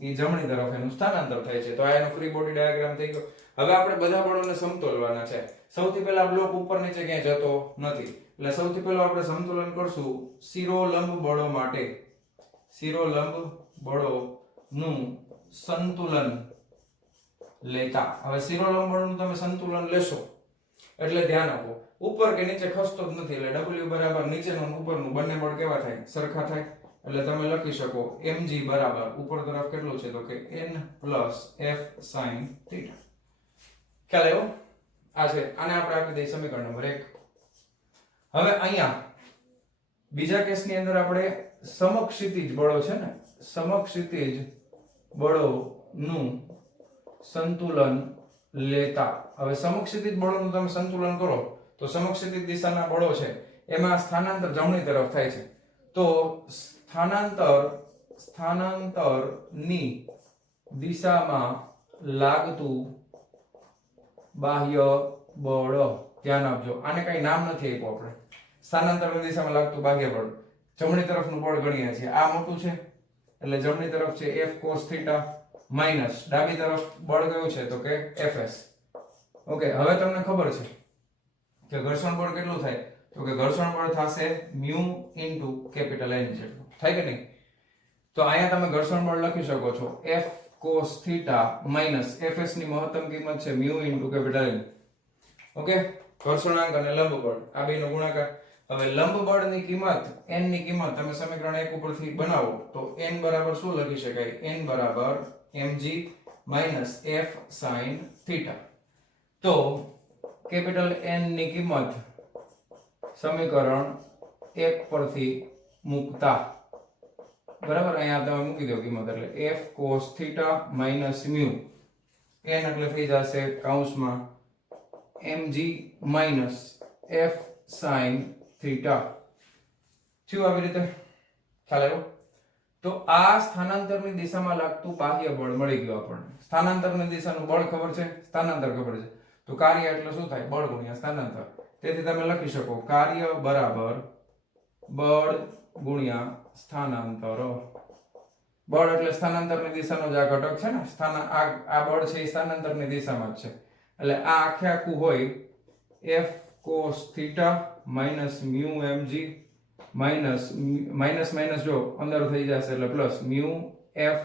એ જમણી તરફ એનું સ્થાનાંતર થાય છે. તો આ એનો ફ્રી બોડી ડાયાગ્રામ થઈ ગયો. હવે આપણે બધા બળોને સમતોલવાના છે. સૌથી પહેલા બ્લોક ઉપર નીચે ક્યાંય જતો નથી, એટલે સૌથી પહેલા આપણે સમતુલન કરશું શિરોલંબ બળો માટે. શિરોલંબ બળોનું સંતુલન લેતા. હવે શિરોલંબ બળોનું તમે સંતુલન લેશો એટલે ધ્યાન આપો, ઉપર કે નીચે ખસતો જ નથી, એટલે W બરાબર નીચેનું ઉપરનું બંને બળ કેવા થાય? સરખા થાય. એટલે તમે લખી શકો mg બરાબર ઉપર તરફ કેટલું છે? તો કે n plus F sin theta. ખ્યાલ આવ્યો? આ છે. આને આપણે આપી દઈએ સમીકરણ નંબર 1. હવે અહીંયા બીજા કેસની અંદર આપણે સમક્ષિતિજ બળો છે ને, સમક્ષિતિજ બળોનું સંતુલન લેતા. હવે સમક્ષિતિજ બળોનું તમે સંતુલન કરો તો સમક્ષિતિજ દિશાના બળો છે એમાં સ્થાનાંતર જમણી તરફ થાય છે. તો સ્થાનાંતરની દિશામાં લાગતું બાહ્ય બળ. ધ્યાન આપજો, આને કઈ નામ નથી આપ્યું આપણે. સ્થાનાંતરની દિશામાં લાગતું બાહ્ય બળ જમણી તરફનું બળ ગણીએ છીએ. આ મોટું છે એટલે જમણી તરફ છે F cos થીટા માઈનસ ડાબી તરફ બળ કયું છે? તો કે Fs. ઓકે, હવે તમને ખબર છે કે ઘર્ષણ બળ કેટલું થાય? તો કે ઘર્ષણ બળ થશે mu into કેપિટલ N જેટલું. થાય કે નહીં? તો અહીંયા તમે ઘર્ષણ બળ લખી શકો છો F cos theta minus Fs ની મહત્તમ કિંમત છે mu into capital N. Okay, ઘર્ષણાંક અને લંબ બળ આ બેનો ગુણાકાર. હવે લંબ બળની કિંમત n ની કિંમત તમે સમીકરણ 1 ઉપરથી બનાવો તો n બરાબર શું લખી શકાય? n બરાબર mg minus F sin theta. તો કેપિટલ N ની કિંમત સમીકરણ 1 પરથી મૂકતા, બરાબર, અહીંયા તમે મૂકી દો કિંમત, એટલે F cos theta minus mu n એટલે થઈ જશે કૌંસમાં mg minus F sin theta. થયું આવી રીતે? ખ્યાલ આવ્યો? તો આ સ્થાનાંતરની દિશામાં લાગતું બાહ્ય બળ મળી ગયું આપણને. સ્થાનાંતરની દિશાનું બળ ખબર છે, સ્થાનાંતર ખબર છે, તો કાર્ય એટલે શું થાય? બળ ગુણ્યા સ્થાનાંતર. તેથી તમે લખી શકો કાર્ય બરાબર બળ ગુણ્યા સ્થાનાંતર. બળ એટલે સ્થાનાંતરની દિશાનો જ આ ઘટક છે ને, આ બળ છે એ સ્થાનાંતરની દિશામાં જ છે. એટલે આ આખે આખું હોય F cos theta minus mu mg minus minus જો અંદર થઈ જશે એટલે plus mu F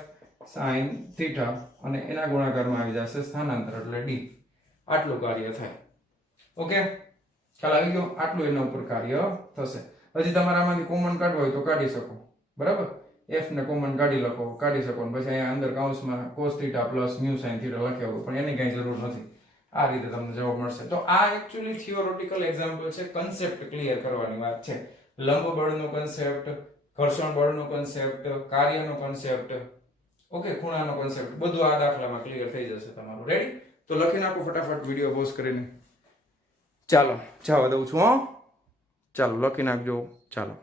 sin theta અને એના ગુણાકારમાં આવી જશે સ્થાનાંતર એટલે d. આટલું કાર્ય થાય. ઓકે, ખ્યાલ આવી ગયો? આટલું એના ઉપર કાર્ય થશે. હજી તમારામાંથી કોમન કાઢવો હોય તો કાઢી શકો, બરાબર? f ને કોમન કાઢી શકો અને પછી અહીંયા અંદર કૌંસમાં cos θ plus mu sin θ લખ્યા હોય, પણ એની કઈ જરૂર નથી. આ રીતે તમને જવાબ મળશે. તો આ એકચ્યુઅલી થિયોરેટિકલ એક્ઝામ્પલ છે, કન્સેપ્ટ ક્લિયર કરવાની વાત છે. લંબ બળનો કન્સેપ્ટ, ઘર્ષણ બળનો કન્સેપ્ટ, કાર્યનો કન્સેપ્ટ, ઓકે, ખૂણાનો કન્સેપ્ટ, બધું આ દાખલામાં ક્લિયર થઈ જશે તમારું. રેડી? તો લખી નાખો ફટાફટ વિડિયો પોઝ કરીને. ચાલો જવા દઉં છું. ચાલો લખી નાખજો. ચાલો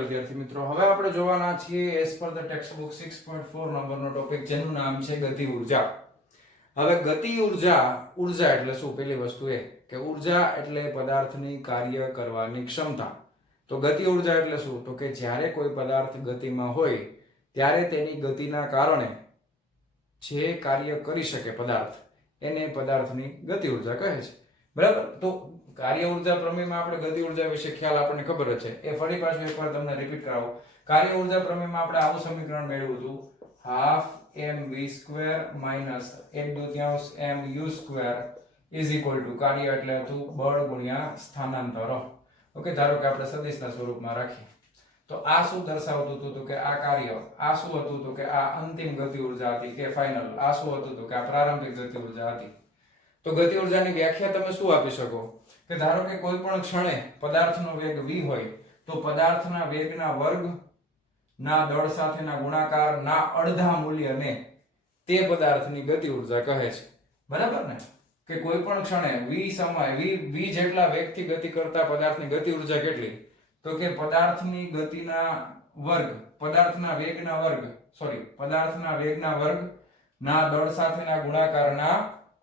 વિદ્યાર્થી મિત્રો, હવે આપણે જોવાના છીએ as per the text book 6.4 નંબરનો ટોપિક, જેનું નામ છે ગતિ ઉર્જા. હવે ગતિ ઉર્જા એટલે શું? પહેલી વસ્તુ એ કે ઉર્જા એટલે પદાર્થની કાર્ય કરવાની ક્ષમતા. તો ગતિ ઉર્જા એટલે શું? તો કે જ્યારે કોઈ પદાર્થ ગતિમાં હોય ત્યારે તેની ગતિના કારણે જે કાર્ય કરી શકે પદાર્થ, એને પદાર્થની ગતિ ઉર્જા કહે છે. બરાબર? તો કાર્ય ઉર્જા પ્રમેયમાં આપણે ગતિ ઉર્જા વિશે ખ્યાલ આપણને ખબર જ છે. એ ફરી પાછું એકવાર તમને રિપીટ કરાવો. કાર્ય ઉર્જા પ્રમેયમાં આપણે આવું સમીકરણ મેળવ્યું હતું, half mv² minus 1/2 mu² is equal two કાર્ય એટલે હતું બળ ગુણ્યા સ્થાનાંતર. ઓકે, ધારો કે આપણે સદિશના સ્વરૂપમાં રાખીએ તો આ શું દર્શાવતું હતું? તો કે આ કાર્ય. આ શું હતું? તો કે આ અંતિમ ગતિ ઉર્જા હતી કે ફાઇનલ. આ શું હતું? તો કે આ પ્રારંભિક ગતિ ઉર્જા હતી. તો ગતિ ઉર્જાની વ્યાખ્યા તમે શું આપી શકો? કે ધારો કે કોઈ પણ ક્ષણે પદાર્થનો વેગ v હોય તો પદાર્થના વેગના વર્ગ ના દળ સાથેના ગુણાકાર ના અડધા મૂલ્યને તે પદાર્થની ગતિ ઉર્જા કહે છે. બરાબર ને? કે કોઈ પણ ક્ષણે v સમય v જેટલા વેગથી ગતિ કરતા પદાર્થની ગતિ ઉર્જા કેટલી? તો કે પદાર્થની ગતિના વર્ગ, પદાર્થના વેગના વર્ગ ના દળ સાથેના ગુણાકારના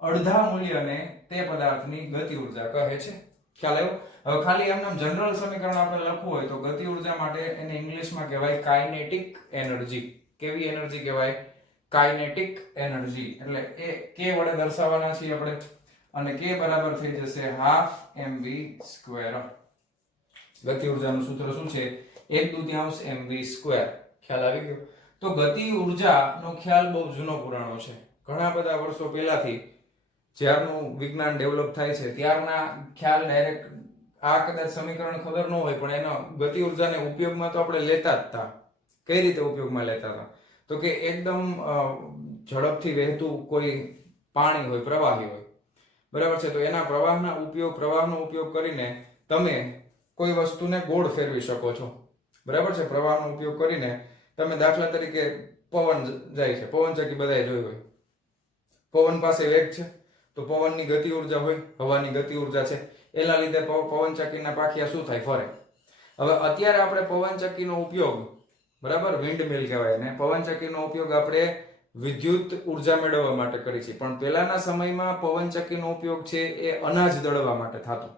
અડધા મૂલ્યને તે પદાર્થની ગતિ ઉર્જા કહે છે. ખ્યાલ આવ્યો? હવે ખાલી એમનું જનરલ સમીકરણ આપણે લખવું હોય તો ગતિ ઉર્જા માટે એને ઇંગ્લિશમાં કહેવાય કાઇનેટિક એનર્જી. કેવી એનર્જી કહેવાય? Kinetic energy. એટલે એ k વડે દર્શાવવાના છીએ આપણે, અને k બરાબર થઈ જશે હાફ mv². ગતિ ઉર્જાનું સૂત્ર શું છે? 1/2 mv². ખ્યાલ આવી ગયો? તો ગતિ ઉર્જાનો ખ્યાલ બહુ જૂનો પુરાણો છે. ઘણા બધા વર્ષો પહેલાથી જ્યારનું વિજ્ઞાન ડેવલપ થાય છે ત્યારના ખ્યાલ ડાયરેક્ટ આ કદાચ સમીકરણ ખબર ન હોય પણ એનો ગતિ ઉર્જાને ઉપયોગમાં તો આપણે લેતા જ હતા. કઈ રીતે ઉપયોગમાં લેતા હતા? તો કે એકદમ ઝડપથી વહેતું કોઈ પાણી હોય, પ્રવાહી હોય, બરાબર છે? તો એના પ્રવાહનો ઉપયોગ કરીને તમે કોઈ વસ્તુને ગોળ ફેરવી શકો છો. બરાબર છે? પ્રવાહનો ઉપયોગ કરીને તમે દાખલા તરીકે પવન જાય છે, પવનચક્કી બધાએ જોઈ હોય. પવન પાસે વેગ છે તો પવનની ગતિ ઉર્જા હોય, હવાની ગતિ ઉર્જા છે, એના લીધે પવનચક્કીના પાંખિયા શું થાય? ફરે. હવે અત્યારે આપણે પવનચક્કીનો ઉપયોગ, બરાબર, વિન્ડમિલ કહેવાય ને, પવનચક્કીનો ઉપયોગ આપણે વિદ્યુત ઉર્જા મેળવવા માટે કરી છે. પણ પહેલાના સમયમાં પવનચક્કીનો ઉપયોગ છે એ અનાજ દળવા માટે થતો.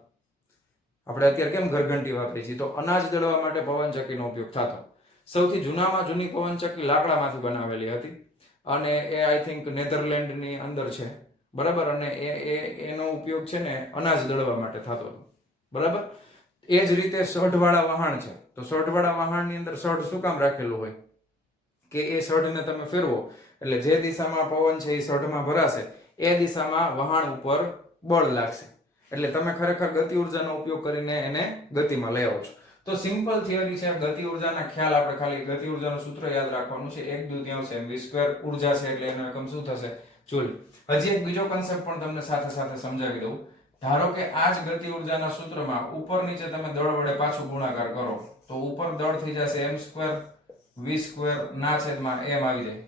આપણે અત્યારે કેમ ઘરઘંટી વાપરીએ છીએ, તો અનાજ દળવા માટે પવનચક્કીનો ઉપયોગ થતો. સૌથી જૂનામાં જૂની પવનચક્કી લાકડામાંથી બનાવેલી હતી અને એ આઈ થિંક નેધરલેન્ડની અંદર છે. બરાબર? અને એનો ઉપયોગ છે ને અનાજ દળવા માટે થતો હતો. બરાબર? એ જ રીતે સઢવાળા વહાણ છે. તો સઢવાળા વહાણની અંદર સઢ શું કામ રાખેલું હોય? કે એ સઢને તમે ફેરવો એટલે જે દિશામાં પવન છે એ સઢમાં ભરાશે, એ દિશામાં વહાણ ઉપર બળ લાગશે. એટલે તમે ખરેખર ગતિ ઉર્જાનો ઉપયોગ કરીને એને ગતિમાં લઈ આવો છો. તો સિમ્પલ થિયરી છે. ગતિ ઉર્જાના ખ્યાલ આપણે ખાલી ગતિ ઉર્જાનું સૂત્ર યાદ રાખવાનું છે, 1/2 mv² ઉર્જા છે એટલે એનો એકમ શું થશે? જૂલ. હજી એક બીજો કન્સેપ્ટ પણ તમને સાથે સાથે સમજાવી દઉં. ધારો કે આ જ ગતિ ઉર્જાના સૂત્રમાં ઉપર નીચે તમે દળ વડે પાછું ગુણાકાર કરો તો ઉપર દળ થઈ જશે m² v² ના છેદમાં m આવી જાય.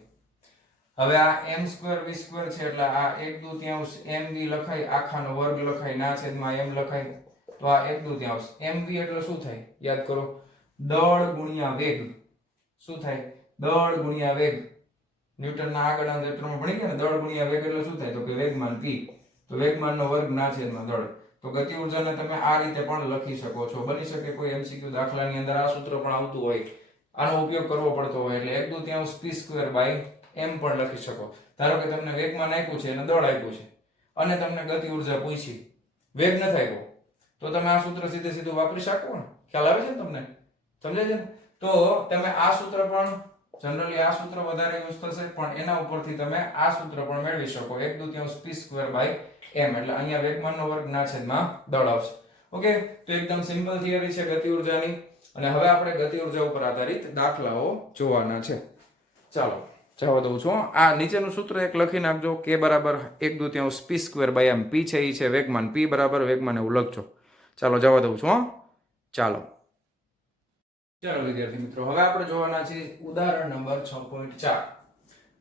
હવે આ m² v² છે એટલે આ 1/2 mv લખાય, આખાનો વર્ગ લખાય, ના છેદમાં m લખાય. તો આ 1/2 mv એટલે શું થાય? યાદ કરો, દળ ગુણ્યા વેગ. શું થાય? દળ ગુણ્યા વેગ. ન્યૂટનના આગળના ચેપ્ટરમાં ભણી ગયા ને, દળ ગુણ્યા વેગ એટલે શું થાય? તો કે વેગમાન p. તો વેગમાનનો વર્ગ ના છેદમાં દળ. તો ગતિ ઉર્જાને તમે આ રીતે પણ લખી શકો છો. બની શકે કોઈ MCQ દાખલાની અંદર આ સૂત્ર પણ આવતું હોય, આનો ઉપયોગ કરવો પડતો હોય, એટલે 1/2 p² m પણ લખી શકો. ધારો કે તમને વેગમાન આપ્યું છે અને દળ આપ્યું છે અને તમને ગતિ ઉર્જા પૂછી, વેગ ન થાય તો તમે આ સૂત્ર સીધું વાપરી શકો ને. ખ્યાલ આવે છે ને તમને? સમજે છે ને? તો તમે આ સૂત્ર પણ જનરલી આ સૂત્ર વધારે યુઝ થશે, પણ એના ઉપરથી તમે આ સૂત્ર પણ મેળવી શકો, 1/2 p²/m, એટલે અહીંયા વેગમાનનો વર્ગ ના છેદમાં દળ આવશે. ઓકે, તો એકદમ સિમ્પલ થિયરી છે ગતિ ઉર્જાની, અને હવે આપણે ગતિ ઉર્જા ઉપર આધારિત દાખલાઓ જોવાના છે. ચાલો જવા દઉં છું. આ નીચેનું સૂત્ર એક લખી નાખજો, k બરાબર 1/2 p²/m. p છે એ છે વેગમાન, p બરાબર વેગમાન એવું લખજો. ચાલો જવા દઉં છું. ચાલો વિદ્યાર્થી મિત્રો, હવે આપણે જોવાના છે ઉદાહરણ નંબર 6.4.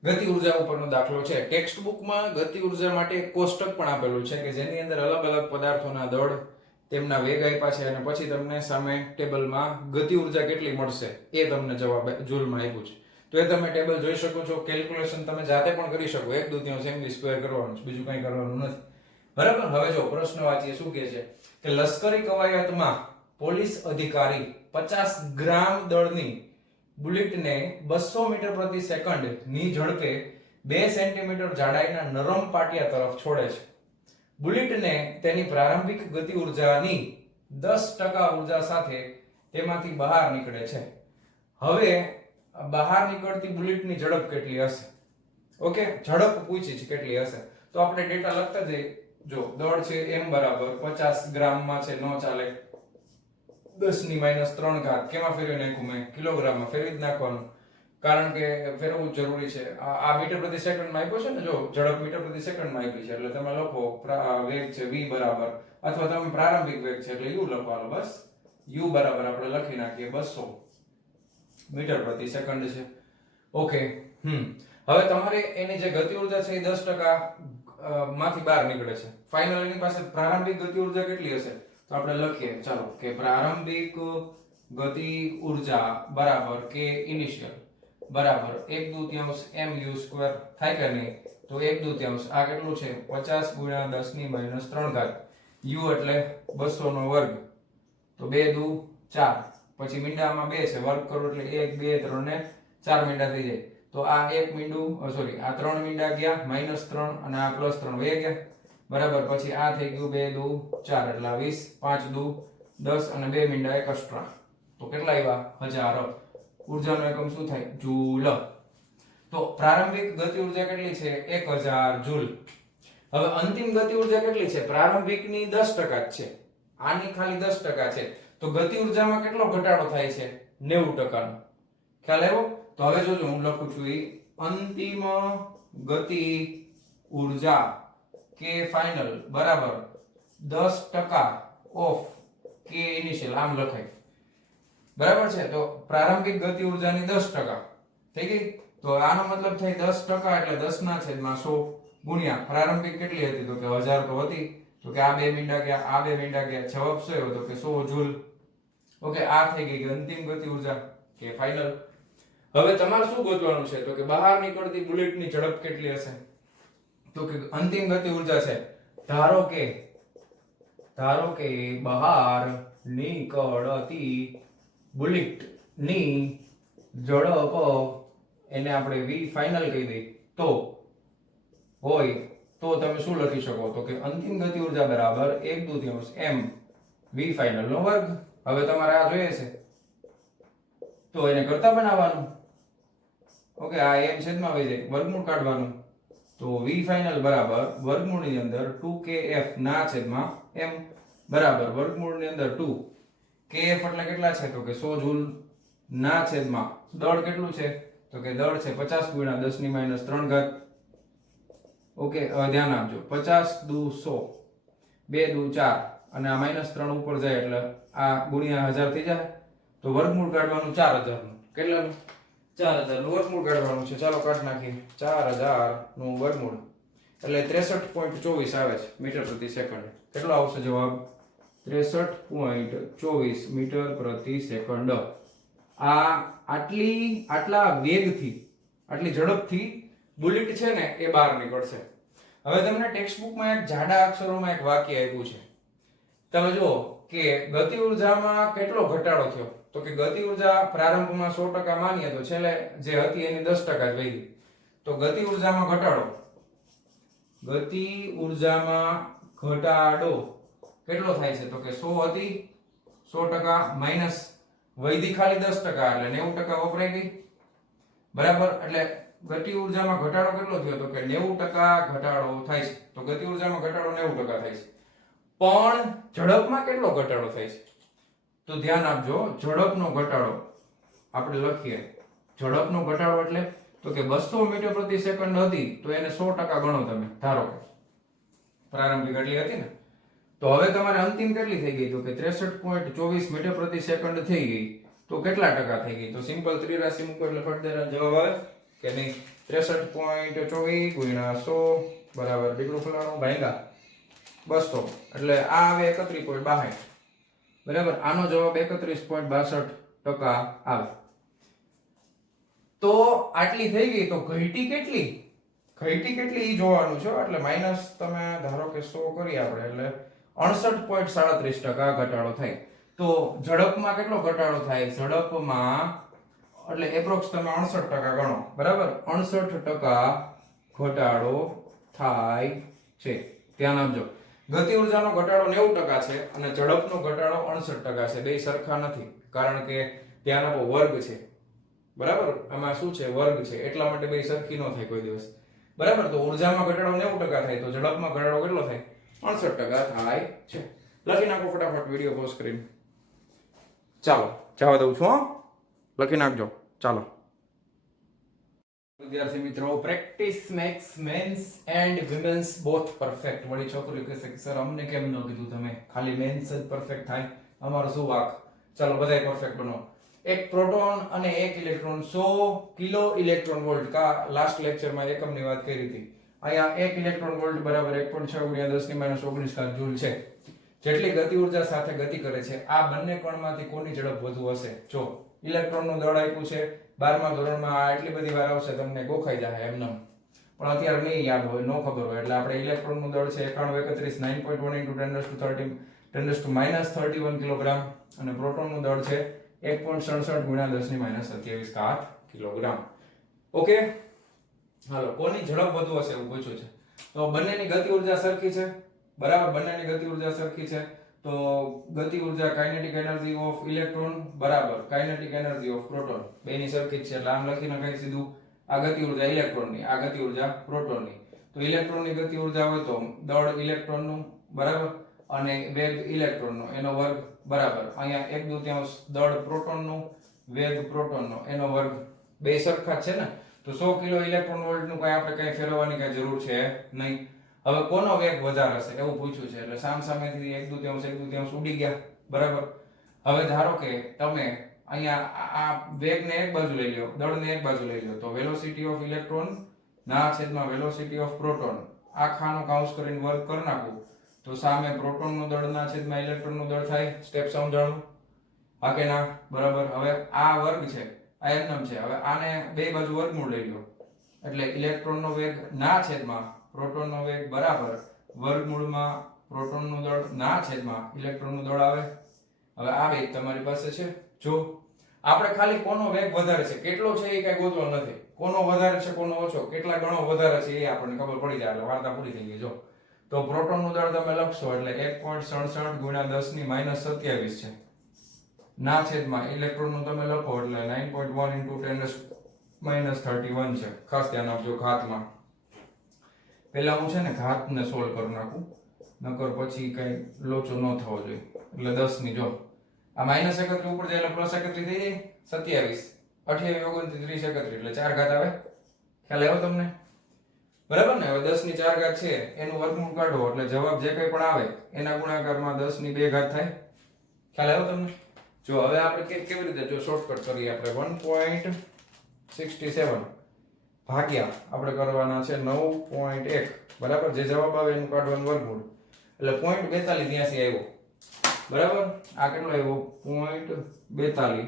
ગતિ ઉર્જા ઉપરનો દાખલો છે. ટેક્સ્ટ બુકમાં ગતિ ઉર્જા માટે એક કોષ્ટક પણ આપેલું છે કે જેની અંદર અલગ અલગ પદાર્થોના દળ, તેમના વેગ આપ્યા છે, અને પછી તમને સામે ટેબલમાં ગતિ ઉર્જા કેટલી મળશે એ તમને જવાબ જૂલમાં આપ્યું છે. તો એ તમે ટેબલ જોઈ શકો છો. કેલ્ક્યુલેશન તમે જાતે પણ કરી શકો, 1/2 mv² કરવાનું છે, બીજું કંઈ કરવાનું નથી. બરાબર. હવે જો પ્રશ્ન વાંચીએ, શું કહે છે કે લશ્કરી કવાયતમાં પોલીસ અધિકારી 50 ગ્રામ દળની બુલેટને 200 મીટર પ્રતિ સેકન્ડ ની ઝડપે 2 સેન્ટીમીટર જાડાઈના નરમ પાટિયા તરફ છોડે છે. બુલેટને તેની પ્રારંભિક ગતિ ઉર્જાની 10% ઉર્જા સાથે તેમાંથી બહાર નીકળે છે. હવે બહાર નીકળતી બુલેટની ઝડપ કેટલી હશે? ઓકે, ઝડપ પૂછી છે કેટલી હશે, તો આપણે ડેટા લખતા જઈએ. જો દળ છે m બરાબર 50 ગ્રામમાં છે, નો ચાલે, 10 ની -3 ઘાત, કેમાં ફેરવી નાખું મેં? કિલોગ્રામમાં ફેરવી જ નાખવાનું, કારણ કે ફેરવવું જરૂરી છે. આ મીટર પ્રતિ સેકન્ડમાં આપ્યો છે ને, જો ઝડપ મીટર પ્રતિ સેકન્ડમાં આપી છે, એટલે તમે લખો વેગ છે v બરાબર, અથવા તમે પ્રારંભિક વેગ છે એટલે u લખવાનો, બસ u બરાબર આપણે લખી નાખીએ 200 મીટર પ્રતિ સેકન્ડ છે. ઓકે, હવે તમારે એની જે ગતિ ઉર્જા છે એ 10% માંથી બહાર નીકળે છે. ફાઇનલ એની પાસે પ્રારંભિક ગતિ ઉર્જા કેટલી હશે? તો આપણે લખીએ, ચાલો, કે પ્રારંભિક ગતિ ઉર્જા બરાબર k ઇનિશિયલ બરાબર 1/2 mu² થાય કે નહીં? તો 1/2 આ કેટલું છે? 50 × 10 ની -3 ઘાત, u એટલે 200 નો વર્ગ, તો 2 દુ 4, પછી મીંડામાં 2 છે, વર્ગ કરો એટલે 1 2 3 ને 4 મીંડા થઈ જાય. તો આ 1 મીંડું સોરી આ 3 મીંડા ગયા, -3 અને આ +3 વહી ગયા, બરાબર. પછી આ થઈ ગયું 2 દુ 4 એટલે 20, 5 દુ 10 અને 2 મીંડા એક એક્સ્ટ્રા, તો કેટલા આવ્યા? 1000. ઉર્જાનો એકમ શું થાય? જૂલ. તો પ્રારંભિક ગતિ ઉર્જા કેટલી છે? 1000 જૂલ. હવે અંતિમ ગતિ ઉર્જા કેટલી છે? પ્રારંભિકની 10% જ છે, આની ખાલી 10% છે, તો ગતિ ઉર્જામાં કેટલો ઘટાડો થાય છે? 90%. ખ્યાલ આવ્યો? તો હવે જોજો, હું લખું છું અંતિમ ગતિ ઉર્જા k ફાઇનલ બરાબર 10% ઓફ k ઇનિશિયલ, આમ લખાય, બરાબર છે. તો પ્રારંભિક ગતિ ઉર્જાની 10% થઈ ગઈ, તો આનો મતલબ થાય 10% એટલે 10/100 ગુણ્યા પ્રારંભિક કેટલી હતી? તો કે 1000 તો હતી, તો કે આ 2 મીંડા ગયા, આ 2 મીંડા ગયા, જવાબ શું આવ્યો? તો કે 100 જૂલ. ઓકે, આ થઈ ગઈ અંતિમ ગતિ ઉર્જા કે ફાઇનલ. હવે તમારે શું ગોતવાનું છે? તો કે બહાર નીકળતી બુલેટની ઝડપ કેટલી હશે? તો કે અંતિમ ગતિ ઉર્જા છે, ધારો કે બહાર નીકળતી બુલેટની ઝડપ એને આપણે v ફાઇનલ કહી દઈએ, તો હોય તો તમે શું લખી શકો? તો કે અંતિમ ગતિ ઉર્જા બરાબર 1/2 m v ફાઇનલ નો વર્ગ. હવે તમારે આ જોઈએ છે તો એને કરતા બનાવવાનું. ઓકે, આ m છેદમાં વહી જાય, વર્ગમૂળ કાઢવાનું, તો v ફાઇનલ બરાબર વર્ગમૂળની અંદર 2kf ના છેદમાં m બરાબર વર્ગમૂળની અંદર 2 kf એટલે કેટલા છે? તો કે 100 જૂલ ના છેદમાં દળ કેટલું છે? તો કે દળ છે 50 × 10 ની -3 ઘાત. ઓકે, હવે ધ્યાન આપજો, 50 દુ 100, 2 દુ 4 અને આ -3 ઉપર જાય એટલે આ ગુણ્યા 1000 થઈ જાય, તો વર્ગમૂળ કાઢવાનું 4000 નું. કેટલાનું? 4000 નું વર્ગમૂળ કાઢવાનું છે. ચાલો કાઢ નાખીએ. 4000 નું વર્ગમૂળ એટલે 63.24 આવે છે મીટર પ્રતિ સેકન્ડ. કેટલો આવશે જવાબ? 63.24 મીટર પ્રતિ સેકન્ડ. આટલા વેગથી, આટલી ઝડપથી બુલેટ છે ને એ બહાર નીકળશે. હવે તમને ટેક્સ્ટ બુકમાં એક જાડા અક્ષરોમાં એક વાક્ય આપ્યું છે, તમે જુઓ કે ગતિ ઉર્જામાં કેટલો ઘટાડો થયો? તો કે ગતિ ઉર્જા પ્રારંભમાં 100% માનીએ તો છેલ્લે જે હતી એની 10% જ વધી. તો ગતિ ઉર્જામાં ઘટાડો, ગતિ ઉર્જામાં ઘટાડો કેટલો થાય છે? તો કે 100 હતી, 100% માઈનસ વૈધી ખાલી 10% એટલે 90% વપરાઈ ગઈ, બરાબર. એટલે ગતિ ઉર્જામાં ઘટાડો કેટલો થયો તો કે 90% ઘટાડો થાય છે. તો ગતિ ઉર્જામાં ઘટાડો 90% થાય છે. પણ ઝડપમાં કેટલો ઘટાડો થાય છે? તો ધ્યાન આપજો, ઝડપનો ઘટાડો આપણે લખીએ. ઝડપનો ઘટાડો એટલે તો કે 200 મીટર પ્રતિ સેકન્ડ હતી તો એને 100% ગણો તમે. ધારો કે પ્રારંભિક એટલી હતી ને, તો હવે તમારે અંતિમ કેટલી થઈ ગઈ તો કે 63.24 મીટર પ્રતિ સેકન્ડ થઈ ગઈ. તો કેટલા ટકા થઈ ગઈ? તો સિમ્પલ ત્રિરાશિ મૂકો એટલે ફટદેરા જવાબ આવે કે નહીં. 63.24 ગુણ્યા 100 બરાબર ડીગ્રી ફલાણું ભાગ્યા 200 એટલે આ આવે 31.62. બરાબર. આનો જવાબ 31.62% આવે. તો આટલી થઈ ગઈ. તો ઘટી કેટલી? ઘટી કેટલી ઈ જોવાનું છે. એટલે માઈનસ તમે ધારો કે 100 કરી આપણે એટલે 68.37% ઘટાડો થાય. તો ઝડપમાં કેટલો ઘટાડો થાય? ઝડપમાં એટલે એપ્રોક્સ તમે 68% ગણો. બરાબર. 68% ઘટાડો થાય છે. ધ્યાન આપજો. ગતિ ઉર્જાનો ઘટાડો 90% છે અને ઝડપનો ઘટાડો 68% છે. બે સરખા નથી, કારણ કે ધ્યાન આપો વર્ગ છે. બરાબર. આમાં શું છે? વર્ગ છે. એટલા માટે બે સરખી ન થાય કોઈ દિવસ. બરાબર. તો ઉર્જામાં ઘટાડો 90% થાય તો ઝડપમાં ઘટાડો કેટલો થાય? 68% થાય છે. લખી નાખો ફટાફટ વિડિયો પોઝ કરીને. ચાલો જવા દઉં છું. લખી નાખજો. ચાલો વિદ્યાર્થી મિત્રો, practice makes men's and women's both perfect. વળી છોકરીઓ કહેશે કે સર અમને કેમ ન કીધું તમે, ખાલી મેન્સ જ પરફેક્ટ થાય, અમારો શું વાક? ચાલો બધાય પરફેક્ટ બનો. એક પ્રોટોન અને એક ઇલેક્ટ્રોન 100 કિલો ઇલેક્ટ્રોન વોલ્ટ કા લાસ્ટ લેક્ચરમાં એકમની વાત કરી હતી. અહીંયા 1 ઇલેક્ટ્રોન વોલ્ટ બરાબર 1.6 × 10⁻19 જૂલ છે. જેટલી ગતિ ઉર્જા સાથે ગતિ કરે છે આ બંને કણમાંથી કોની ઝડપ વધુ હશે? જો ઇલેક્ટ્રોનનું દળ આપ્યું છે 12મા ધોરણમાં, આ એટલી બધી વાર આવશે તમને ગોખાઈ જાય એમને, પણ અત્યારે નહીં યાદ હોય, નો ખબર હોય. એટલે આપણે ઇલેક્ટ્રોનનું દળ છે 9131 9.1 × 10⁻31 કિલોગ્રામ અને પ્રોટોનનું દળ છે 1.67 × 10⁻27 કિલોગ્રામ. ઓકે, હાલો કોની ઝડપ વધુ હશે એવું પૂછ્યું છે. તો બંનેની ગતિ ઉર્જા સરખી છે. બરાબર. બંનેની ગતિ ઉર્જા સરખી છે. તો ગતિ ઉર્જા કાઇનેટિક એનર્જી ઓફ ઇલેક્ટ્રોન બરાબર કાઇનેટિક એનર્જી ઓફ પ્રોટોન બેની સરખી જ છે. એટલે આમ લખી નખાય સીધું. આ ગતિ ઉર્જા ઇલેક્ટ્રોનની, આ ગતિ ઉર્જા પ્રોટોનની. તો ઇલેક્ટ્રોનની ગતિ ઉર્જા હોય તો દળ ઇલેક્ટ્રોનનું બરાબર અને વેગ ઇલેક્ટ્રોનનો એનો વર્ગ બરાબર અહીંયા 1/2 દળ પ્રોટોનનું, વેગ પ્રોટોનનો એનો વર્ગ. બે સરખા છે ને. તો 100 કિલો ઇલેક્ટ્રોન વોલ્ટનું કઈ આપણે કઈ ફેરવવાની કઈ જરૂર છે નહીં. હવે કોનો વેગ વધારે હશે એવું પૂછ્યું છે. એટલે સામસામેથી 1/2 ઉડી ગયા. બરાબર. હવે ધારો કે તમે અહીંયા આ વેગને એક બાજુ લઈ લ્યો, દળને એક બાજુ લઈ લ્યો, તો વેલોસિટી ઓફ ઇલેક્ટ્રોન ના છેદમાં વેલોસિટી ઓફ પ્રોટોન આખાનો કાઉન્સ કરીને વર્ગ કરી નાખું તો સામે પ્રોટોનનું દળ ના છેદમાં ઇલેક્ટ્રોનનું દળ થાય. સ્ટેપ સમજાણું હા કે ના? બરાબર. હવે આ વર્ગ છે, આ એમનેમ છે. હવે આને બે બાજુ વર્ગમૂળ લઈ લ્યો એટલે ઇલેક્ટ્રોનનો વેગ ના છેદમાં પ્રોટોનનો વેગ બરાબર વર્ગમૂળમાં પ્રોટોનનું દળ ના છેદમાં ઇલેક્ટ્રોનનું દળ આવે. હવે આ બે તમારી પાસે છે. જો આપણે ખાલી કોનો વેગ વધારે છે કેટલો છે એ કઈ ગોતવાનું નથી. કોનો વધારે છે કોનો ઓછો, કેટલા ગણો વધારે છે એ આપણને ખબર પડી જાય એટલે વાર્તા પૂરી થઈ ગઈ. જો તો પ્રોટોનનું દળ તમે લખશો એટલે 1.67 × 10⁻27 છે. ના છેદમાં ઇલેક્ટ્રોનનું તમે લખો એટલે 9.1 × 10⁻31 છે. ખાસ ધ્યાન આપજો ઘાતમાં. પહેલા હું છે ને ઘાતને સોલ્વ કરી નાખું, નકર પછી કઈ લોચો ન થવો જોઈએ. એટલે 10 ની જો આ -31 ઉપર જાય એટલે +31 થઈ જાય. 27 28 29 30 31 એટલે 4 ઘાત આવે. ખ્યાલ આવ્યો તમને? બરાબર ને? હવે 10 ની 4 ઘાત છે એનું વર્ગમૂળ કાઢો એટલે જવાબ જે કંઈ પણ આવે એના ગુણાકારમાં 10 ની 2 ઘાત થાય. ખ્યાલ આવ્યો તમને? જો હવે આપણે કેવી રીતે જો શોર્ટકટ કરીએ આપણે 1.67 ભાગ્યા આપણે કરવાના છે 9.1 બરાબર. જે જવાબ આવે એનું કાઢવાનું વર્ગમૂળ એટલે 0.42 ત્યાંથી આવ્યો. બરાબર. આ કેટલો આવ્યો? 0.42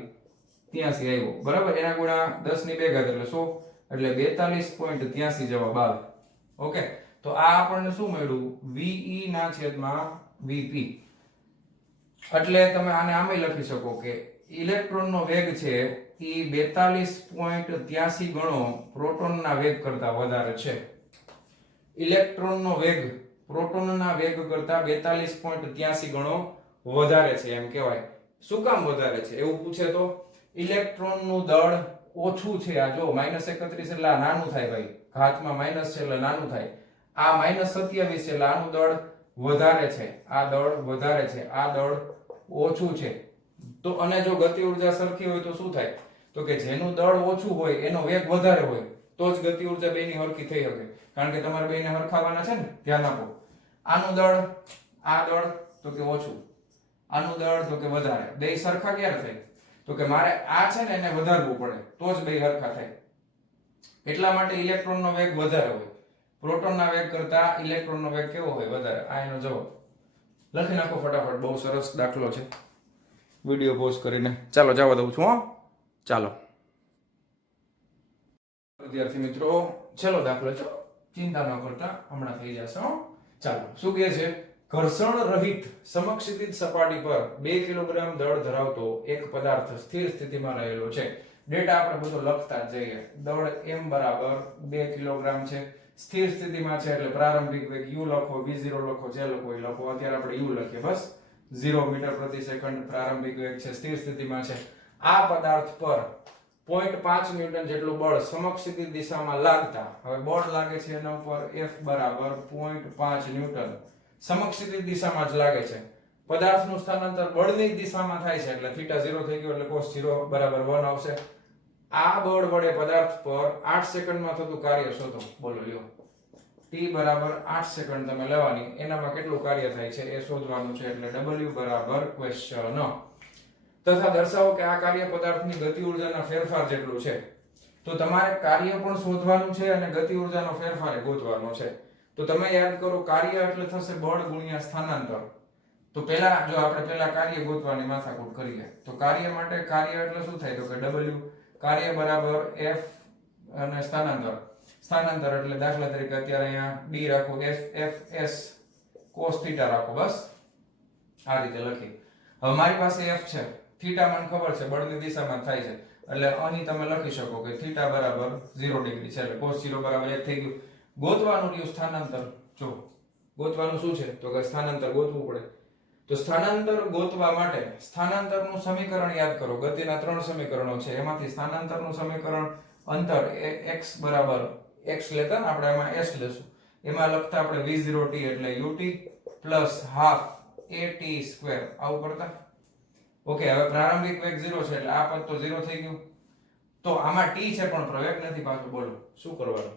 ત્યાંથી આવ્યો. બરાબર. એના ગુણા 10 ની 2 ઘાત એટલે 100 એટલે 42.83 જવાબ આવે. ઓકે. તો આ આપણને શું મળ્યું? VE ના છેદમાં VP. એટલે તમે આને આમે લખી શકો કે ઇલેક્ટ્રોનનો વેગ છે એ 42.83 ગણો પ્રોટોનના વેગ કરતા વધારે છે. ઇલેક્ટ્રોનનો વેગ પ્રોટોનના વેગ કરતા 42.83 ગણો વધારે છે એમ કહેવાય. શું કામ વધારે છે એવું પૂછે તો ઇલેક્ટ્રોનનું દળ ઓછું છે, આ જો -31 એટલે આ નાનું થાય ભાઈ, ઘાતમાં માઇનસ છે એટલે નાનું થાય, આ -27 છે એટલે આનું દળ વધારે છે, આ દળ વધારે છે, આ દળ ઓછું છે. તો અને જો ગતિ ઉર્જા સરખી હોય તો શું થાય, તો કે જેનું દળ ઓછું હોય એનો વેગ વધારે હોય તો જ ગતિ ઉર્જા બેની હરખી થઈ શકે, કારણ કે તમારે બેને હરખાવાના છે ને, ધ્યાન આપો. આનું દળ, આ દળ તો કે ઓછું, આનું દળ તો કે વધારે, બે સરખા ક્યારે થાય, તો કે મારે આ છે ને એને વધારવું પડે તો જ બે હરખા થાય. એટલા માટે ઇલેક્ટ્રોનનો વેગ વધારે હોય, પ્રોટોનના વેગ કરતા ઇલેક્ટ્રોનનો વેગ કેવો હોય, વધારે. આ એનો જવાબ લખી નાખો ફટાફટ, બહુ સરસ દાખલો છે. વિડિયો પોઝ કરીને ચાલો જવા દઉં છું. હો ચાલો વિદ્યાર્થી મિત્રો, ચલો દાખલો છો, ચિંતા ન કરતા, હમણાં થઈ જશે. ચાલો શું કહે છે, ઘર્ષણ રહિત સમક્ષિતિજ સપાટી પર 2 કિલોગ્રામ દળ ધરાવતો એક પદાર્થ સ્થિર સ્થિતિમાં રહેલો છે. ડેટા આપણે બધો લખતા જ જઈએ. દળ m બરાબર 2 કિલોગ્રામ છે, સ્થિર સ્થિતિમાં છે એટલે પ્રારંભિક વેગ u લખો, v0 લખો, જે લખો એ લખો. અત્યારે આપણે u લખીએ બસ. 0 મીટર પ્રતિ સેકન્ડ પ્રારંભિક વેગ છે, સ્થિર સ્થિતિમાં છે. આ પદાર્થ પર 0.5 ન્યૂટન જેટલું બળ સમક્ષિતિજ દિશામાં લાગતા, હવે બળ લાગે છે એના ઉપર F બરાબર 0.5 ન્યૂટન, સમક્ષિતિજ દિશામાં જ લાગે છે. પદાર્થનું સ્થાનાંતર બળની દિશામાં થાય છે એટલે θ 0 થઈ ગયો એટલે cos 0 બરાબર 1 આવશે. આ બળ વડે પદાર્થ પર 8 સેકન્ડમાં થતું કાર્ય શોધો. બોલો લ્યો, t બરાબર 8 સેકન્ડ તમે લેવાની, એનામાં કેટલું કાર્ય થાય છે એ શોધવાનું છે એટલે w બરાબર ક્વેશ્ચન. તથા દર્શાવો કે આ કાર્ય પદાર્થની ગતિ ઉર્જાના ફેરફાર જેટલું છે. તો તમારે કાર્ય પણ શોધવાનું છે અને ગતિ ઉર્જાનો ફેરફાર ગોતવાનો છે. તો તમે યાદ કરો, કાર્ય એટલે થશે બળ ગુણ્યા સ્થાનાંતર. તો પહેલા જો આપણે પહેલા કાર્ય ગોતવાની માથાકૂટ કરીએ તો કાર્ય માટે કાર્ય એટલે શું થાય, તો કે w, કાર્ય બરાબર f અને સ્થાનાંતર, સ્થાનાંતર એટલે દાખલા તરીકે અત્યારે અહીંયા d રાખો, f s cos θ રાખો, બસ આ રીતે લખી. હવે મારી પાસે f છે, θ મને ખબર છે બળની દિશામાં થાય છે એટલે અહીં તમે લખી શકો કે θ બરાબર 0 ડિગ્રી છે એટલે cos 0 બરાબર 1 થઈ ગયું. ગોતવાનું રહ્યું સ્થાનાંતર. જો ગોતવાનું શું છે, તો કે સ્થાનાંતર ગોતવું પડે. તો સ્થાનાંતર ગોતવા માટે સ્થાનાંતરનું સમીકરણ યાદ કરો. ગતિના 3 સમીકરણો છે, એમાંથી સ્થાનાંતરનું સમીકરણ અંતર x બરાબર x લેતા ને આપણે એમાં s લેશું, એમાં લખતા આપણે v0t એટલે ut પ્લસ હાફ at², આવું કરતા. ઓકે, હવે પ્રારંભિક વેગ 0 છે એટલે આ પદ તો 0 થઈ ગયું. તો આમાં t છે પણ પ્રવેગ નથી પાછો. બોલો શું કરવાનું?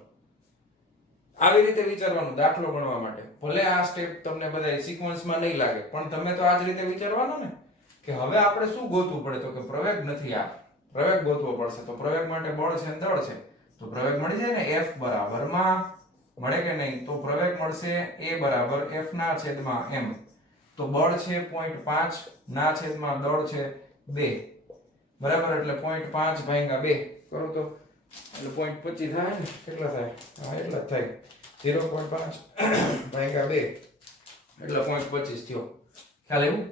આવી રીતે વિચારવાનું દાખલો ગણવા માટે. ભલે આ સ્ટેપ તમને બધા સિક્વન્સમાં નહીં લાગે પણ તમે તો આ જ રીતે વિચારવાનો ને કે હવે આપણે શું ગોતવું પડે, તો કે પ્રવેગ નથી, આ પ્રવેગ ગોતવો પડશે. તો પ્રવેગ માટે બળ છે દળ છે, તો પ્રવેગ મળી જાય ને, F બરાબર માં મળે કે નહીં, તો પ્રવેગ મળશે a બરાબર f ના છેદમાં m. તો બળ છે 0.5 ના છેદમાં દળ છે 2 બરાબર, એટલે 0.5 ભાગ્યા 2 કરો તો એટલે 0.25 થાય ને, કેટલા થાય? હા એટલા જ થાય. 0.5 ભાગ્યા 2 એટલે 0.25 થયો. ખ્યાલ આવ્યું?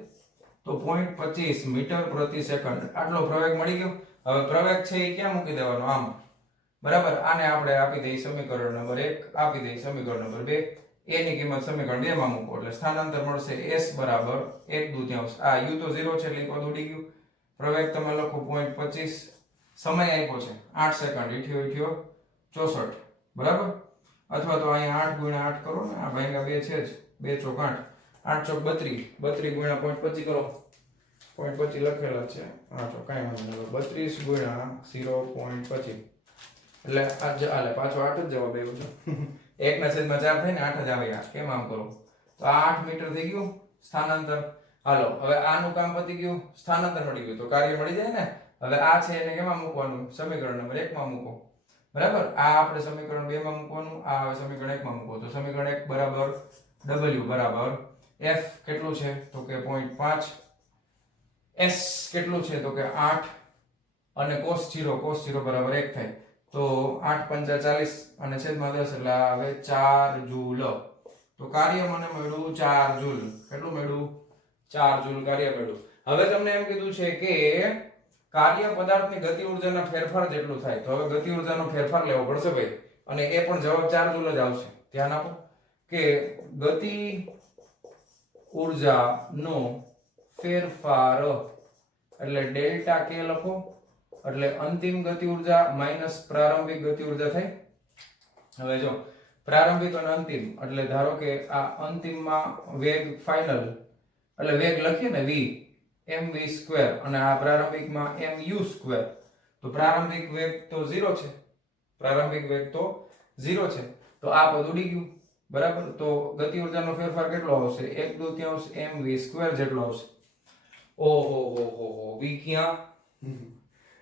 તો 0.25 મીટર પ્રતિ સેકન્ડ આટલો પ્રવેગ મળી ગયો. હવે પ્રવેગ છે એ ક્યાં મૂકી દેવાનો? આમ બરાબર. આને આપણે આપી દઈએ સમીકરણ નંબર 1, આપી દઈએ સમીકરણ નંબર 2. a ની કિંમત સમીકરણ 2 માં મૂકો એટલે સ્થાનાંતર મળશે s બરાબર 1/2. આ u તો 0 છે એટલે પદ ઉડી ગયું. પ્રવેગ તમે લખો 0.25, સમય આપ્યો છે 8 સેકન્ડ, ઈઠ્યો 64 બરાબર. અથવા તો અહીંયા 8 ગુણ્યા 8 કરો ને, આ ભાગ્યા 2 છે જ, 2 ચોક 8, 8 ચોક 32, 32 ગુણ્યા 0.25 કરો, 0.25 લખેલા છે, હા તો કાંઈ વાંધો નહીં, 32 ગુણ્યા 0.25 એટલે આ જ આલે પાછો 8 જ જવાબ આવ્યો છે. 1 ના છેદમાં 4 થાય ને 8 જ આવે. યાર કેમ આમ કરો? તો આ 8 મીટર થઈ ગયું સ્થાનાંતર. હાલો હવે આનું કામ પતી ગયું, સ્થાનાંતર મળી ગયું, તો કાર્ય મળી જાય ને. હવે આ છે એને કેમાં મૂકવાનું? સમીકરણ નંબર 1 માં મૂકો બરાબર. આ આપણે સમીકરણ 2 માં મૂકવાનું, આ હવે સમીકરણ 1 માં મૂકો. તો સમીકરણ 1 બરાબર w બરાબર f કેટલું છે, તો કે 0.5, s કેટલું છે, તો કે 8 અને cos 0 બરાબર 1 થાય. તો 8 પંચા 40 અને છેદમાં 10 એટલે આવે 4 જૂલ. તો કાર્ય મને મળ્યું 4 જૂલ. કેટલું મળ્યું? 4 જૂલ કાર્ય મળ્યું. હવે તમને એમ કીધું છે કે કાર્ય પદાર્થની ગતિ ઉર્જાના ફેરફાર જેટલું થાય. તો હવે ગતિ ઉર્જાનો ફેરફાર લેવો પડશે ભાઈ, અને એ પણ જવાબ 4 જૂલ જ આવશે. ધ્યાન આપો કે ગતિ ઉર્જાનો ફેરફાર એટલે ડેલ્ટા k લખો એટલે અંતિમ ગતિ ઉર્જા માઈનસ પ્રારંભિક ગતિ ઉર્જા થાય. હવે જો પ્રારંભિક અને અંતિમ એટલે ધારો કે આ અંતિમમાં વેગ ફાઇનલ એટલે વેગ લખીએ ને v mv સ્ક્વેર અને આ પ્રારંભિકમાં mu સ્ક્વેર, તો પ્રારંભિક વેગ તો 0 છે, પ્રારંભિક વેગ તો 0 છે, તો આ પદ ઉડી ગયું. બરાબર, તો ગતિ ઉર્જાનો ફેરફાર કેટલો આવશે? 1/2 mv સ્ક્વેર જેટલો આવશે. ઓહો v ક્યાં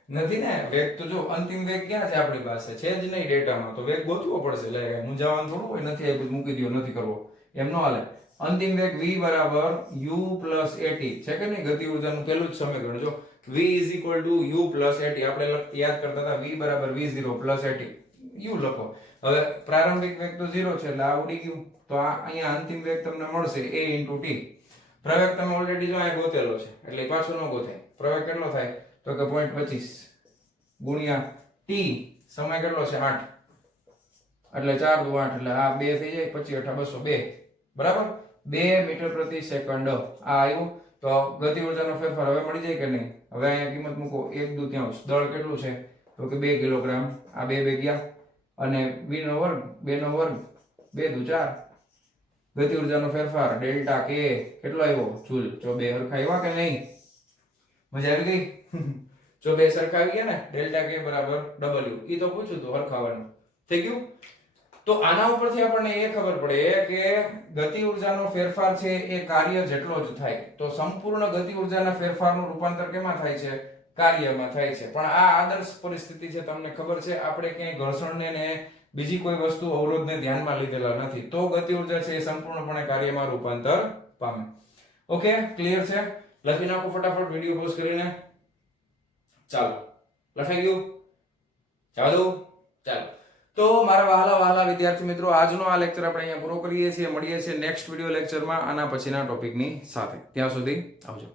નથી ને, વેગ તો જો અંતિમ વેગ ક્યાં છે આપણી પાસે, છે જ નહીં ડેટામાં, તો વેગ ગોતવો પડશે. લે મૂંઝાવાનું થોડું હોય, નથી આપ્યું મૂકી દો, નથી કરવો, એમ ન હાલે. અંતિમ વેગ v બરાબર u પ્લસ at છે કે નહીં? ગતિ ઉર્જાનું પહેલું જ સમીકરણ જો v is equal two u plus at, આપણે યાદ કરતા હતા v બરાબર v0 પ્લસ at, u લખો. હવે પ્રારંભિક વેગ તો 0 છે એટલે આ ઉડી ગયું, તો આ અહીંયા અંતિમ વેગ તમને મળશે a * t. પ્રવેગ તમે ઓલરેડી જો અહીં ગોતેલો છે એટલે પાછો ન ગોતાય. પ્રવેગ કેટલો થાય તો કે 0.25 ગુણ્યા t, સમય કેટલો છે 8 એટલે 4 દુ 8 એટલે આ 2 થઈ જાય, 25 8 202, બરાબર 2 મીટર પ્રતિ સેકન્ડ. આ આવ્યું. તો ગતિ ઉર્જાનો ફેરફાર હવે મળી જાય કે નહીં? હવે અહીંયા કિંમત મૂકો 1/2, દળ કેટલું છે તો કે 2 કિલોગ્રામ. આ 2 ગયા અને v નો વર્ગ 2 નો વર્ગ 2 દુ 4. ગતિ ઉર્જાનો ફેરફાર ડેલ્ટા k કેટલો આવ્યો? જૂલ. જો બે સરખા આવ્યા કે નહીં? મજા આવી ગઈ? જો બે સરખા આવી ગયા ને, ડેલ્ટા k બરાબર w, ઈ તો પૂછ્યું તો સરખાવાનું થઈ ગયું. તો આના ઉપરથી આપણને એ ખબર પડે કે ગતિ ઉર્જાનો ફેરફાર છે એ કાર્ય જેટલો જ થાય. તો સંપૂર્ણ ગતિ ઉર્જાના ફેરફારનું રૂપાંતર કેમાં થાય છે? કાર્યમાં થાય છે. પણ આ આદર્શ પરિસ્થિતિ છે, તમને ખબર છે, આપણે ક્યાંય ઘર્ષણને ને બીજી કોઈ વસ્તુ અવરોધને ધ્યાનમાં લીધેલા નથી. તો ગતિ ઉર્જા છે એ સંપૂર્ણપણે કાર્યમાં રૂપાંતર પામે. ઓકે, ક્લિયર છે? લખી નાખો ફટાફટ વિડિયો પોઝ કરીને. ચાલો, લખાઈ ગયું? ચાલો. તો મારા વહાલા વિદ્યાર્થી મિત્રો, આજનો આ લેક્ચર આપણે અહીંયા પૂરો કરીએ છીએ. મળીએ છીએ નેક્સ્ટ વિડિયો લેક્ચરમાં આના પછીના ટોપિકની સાથે. ત્યાં સુધી આવજો.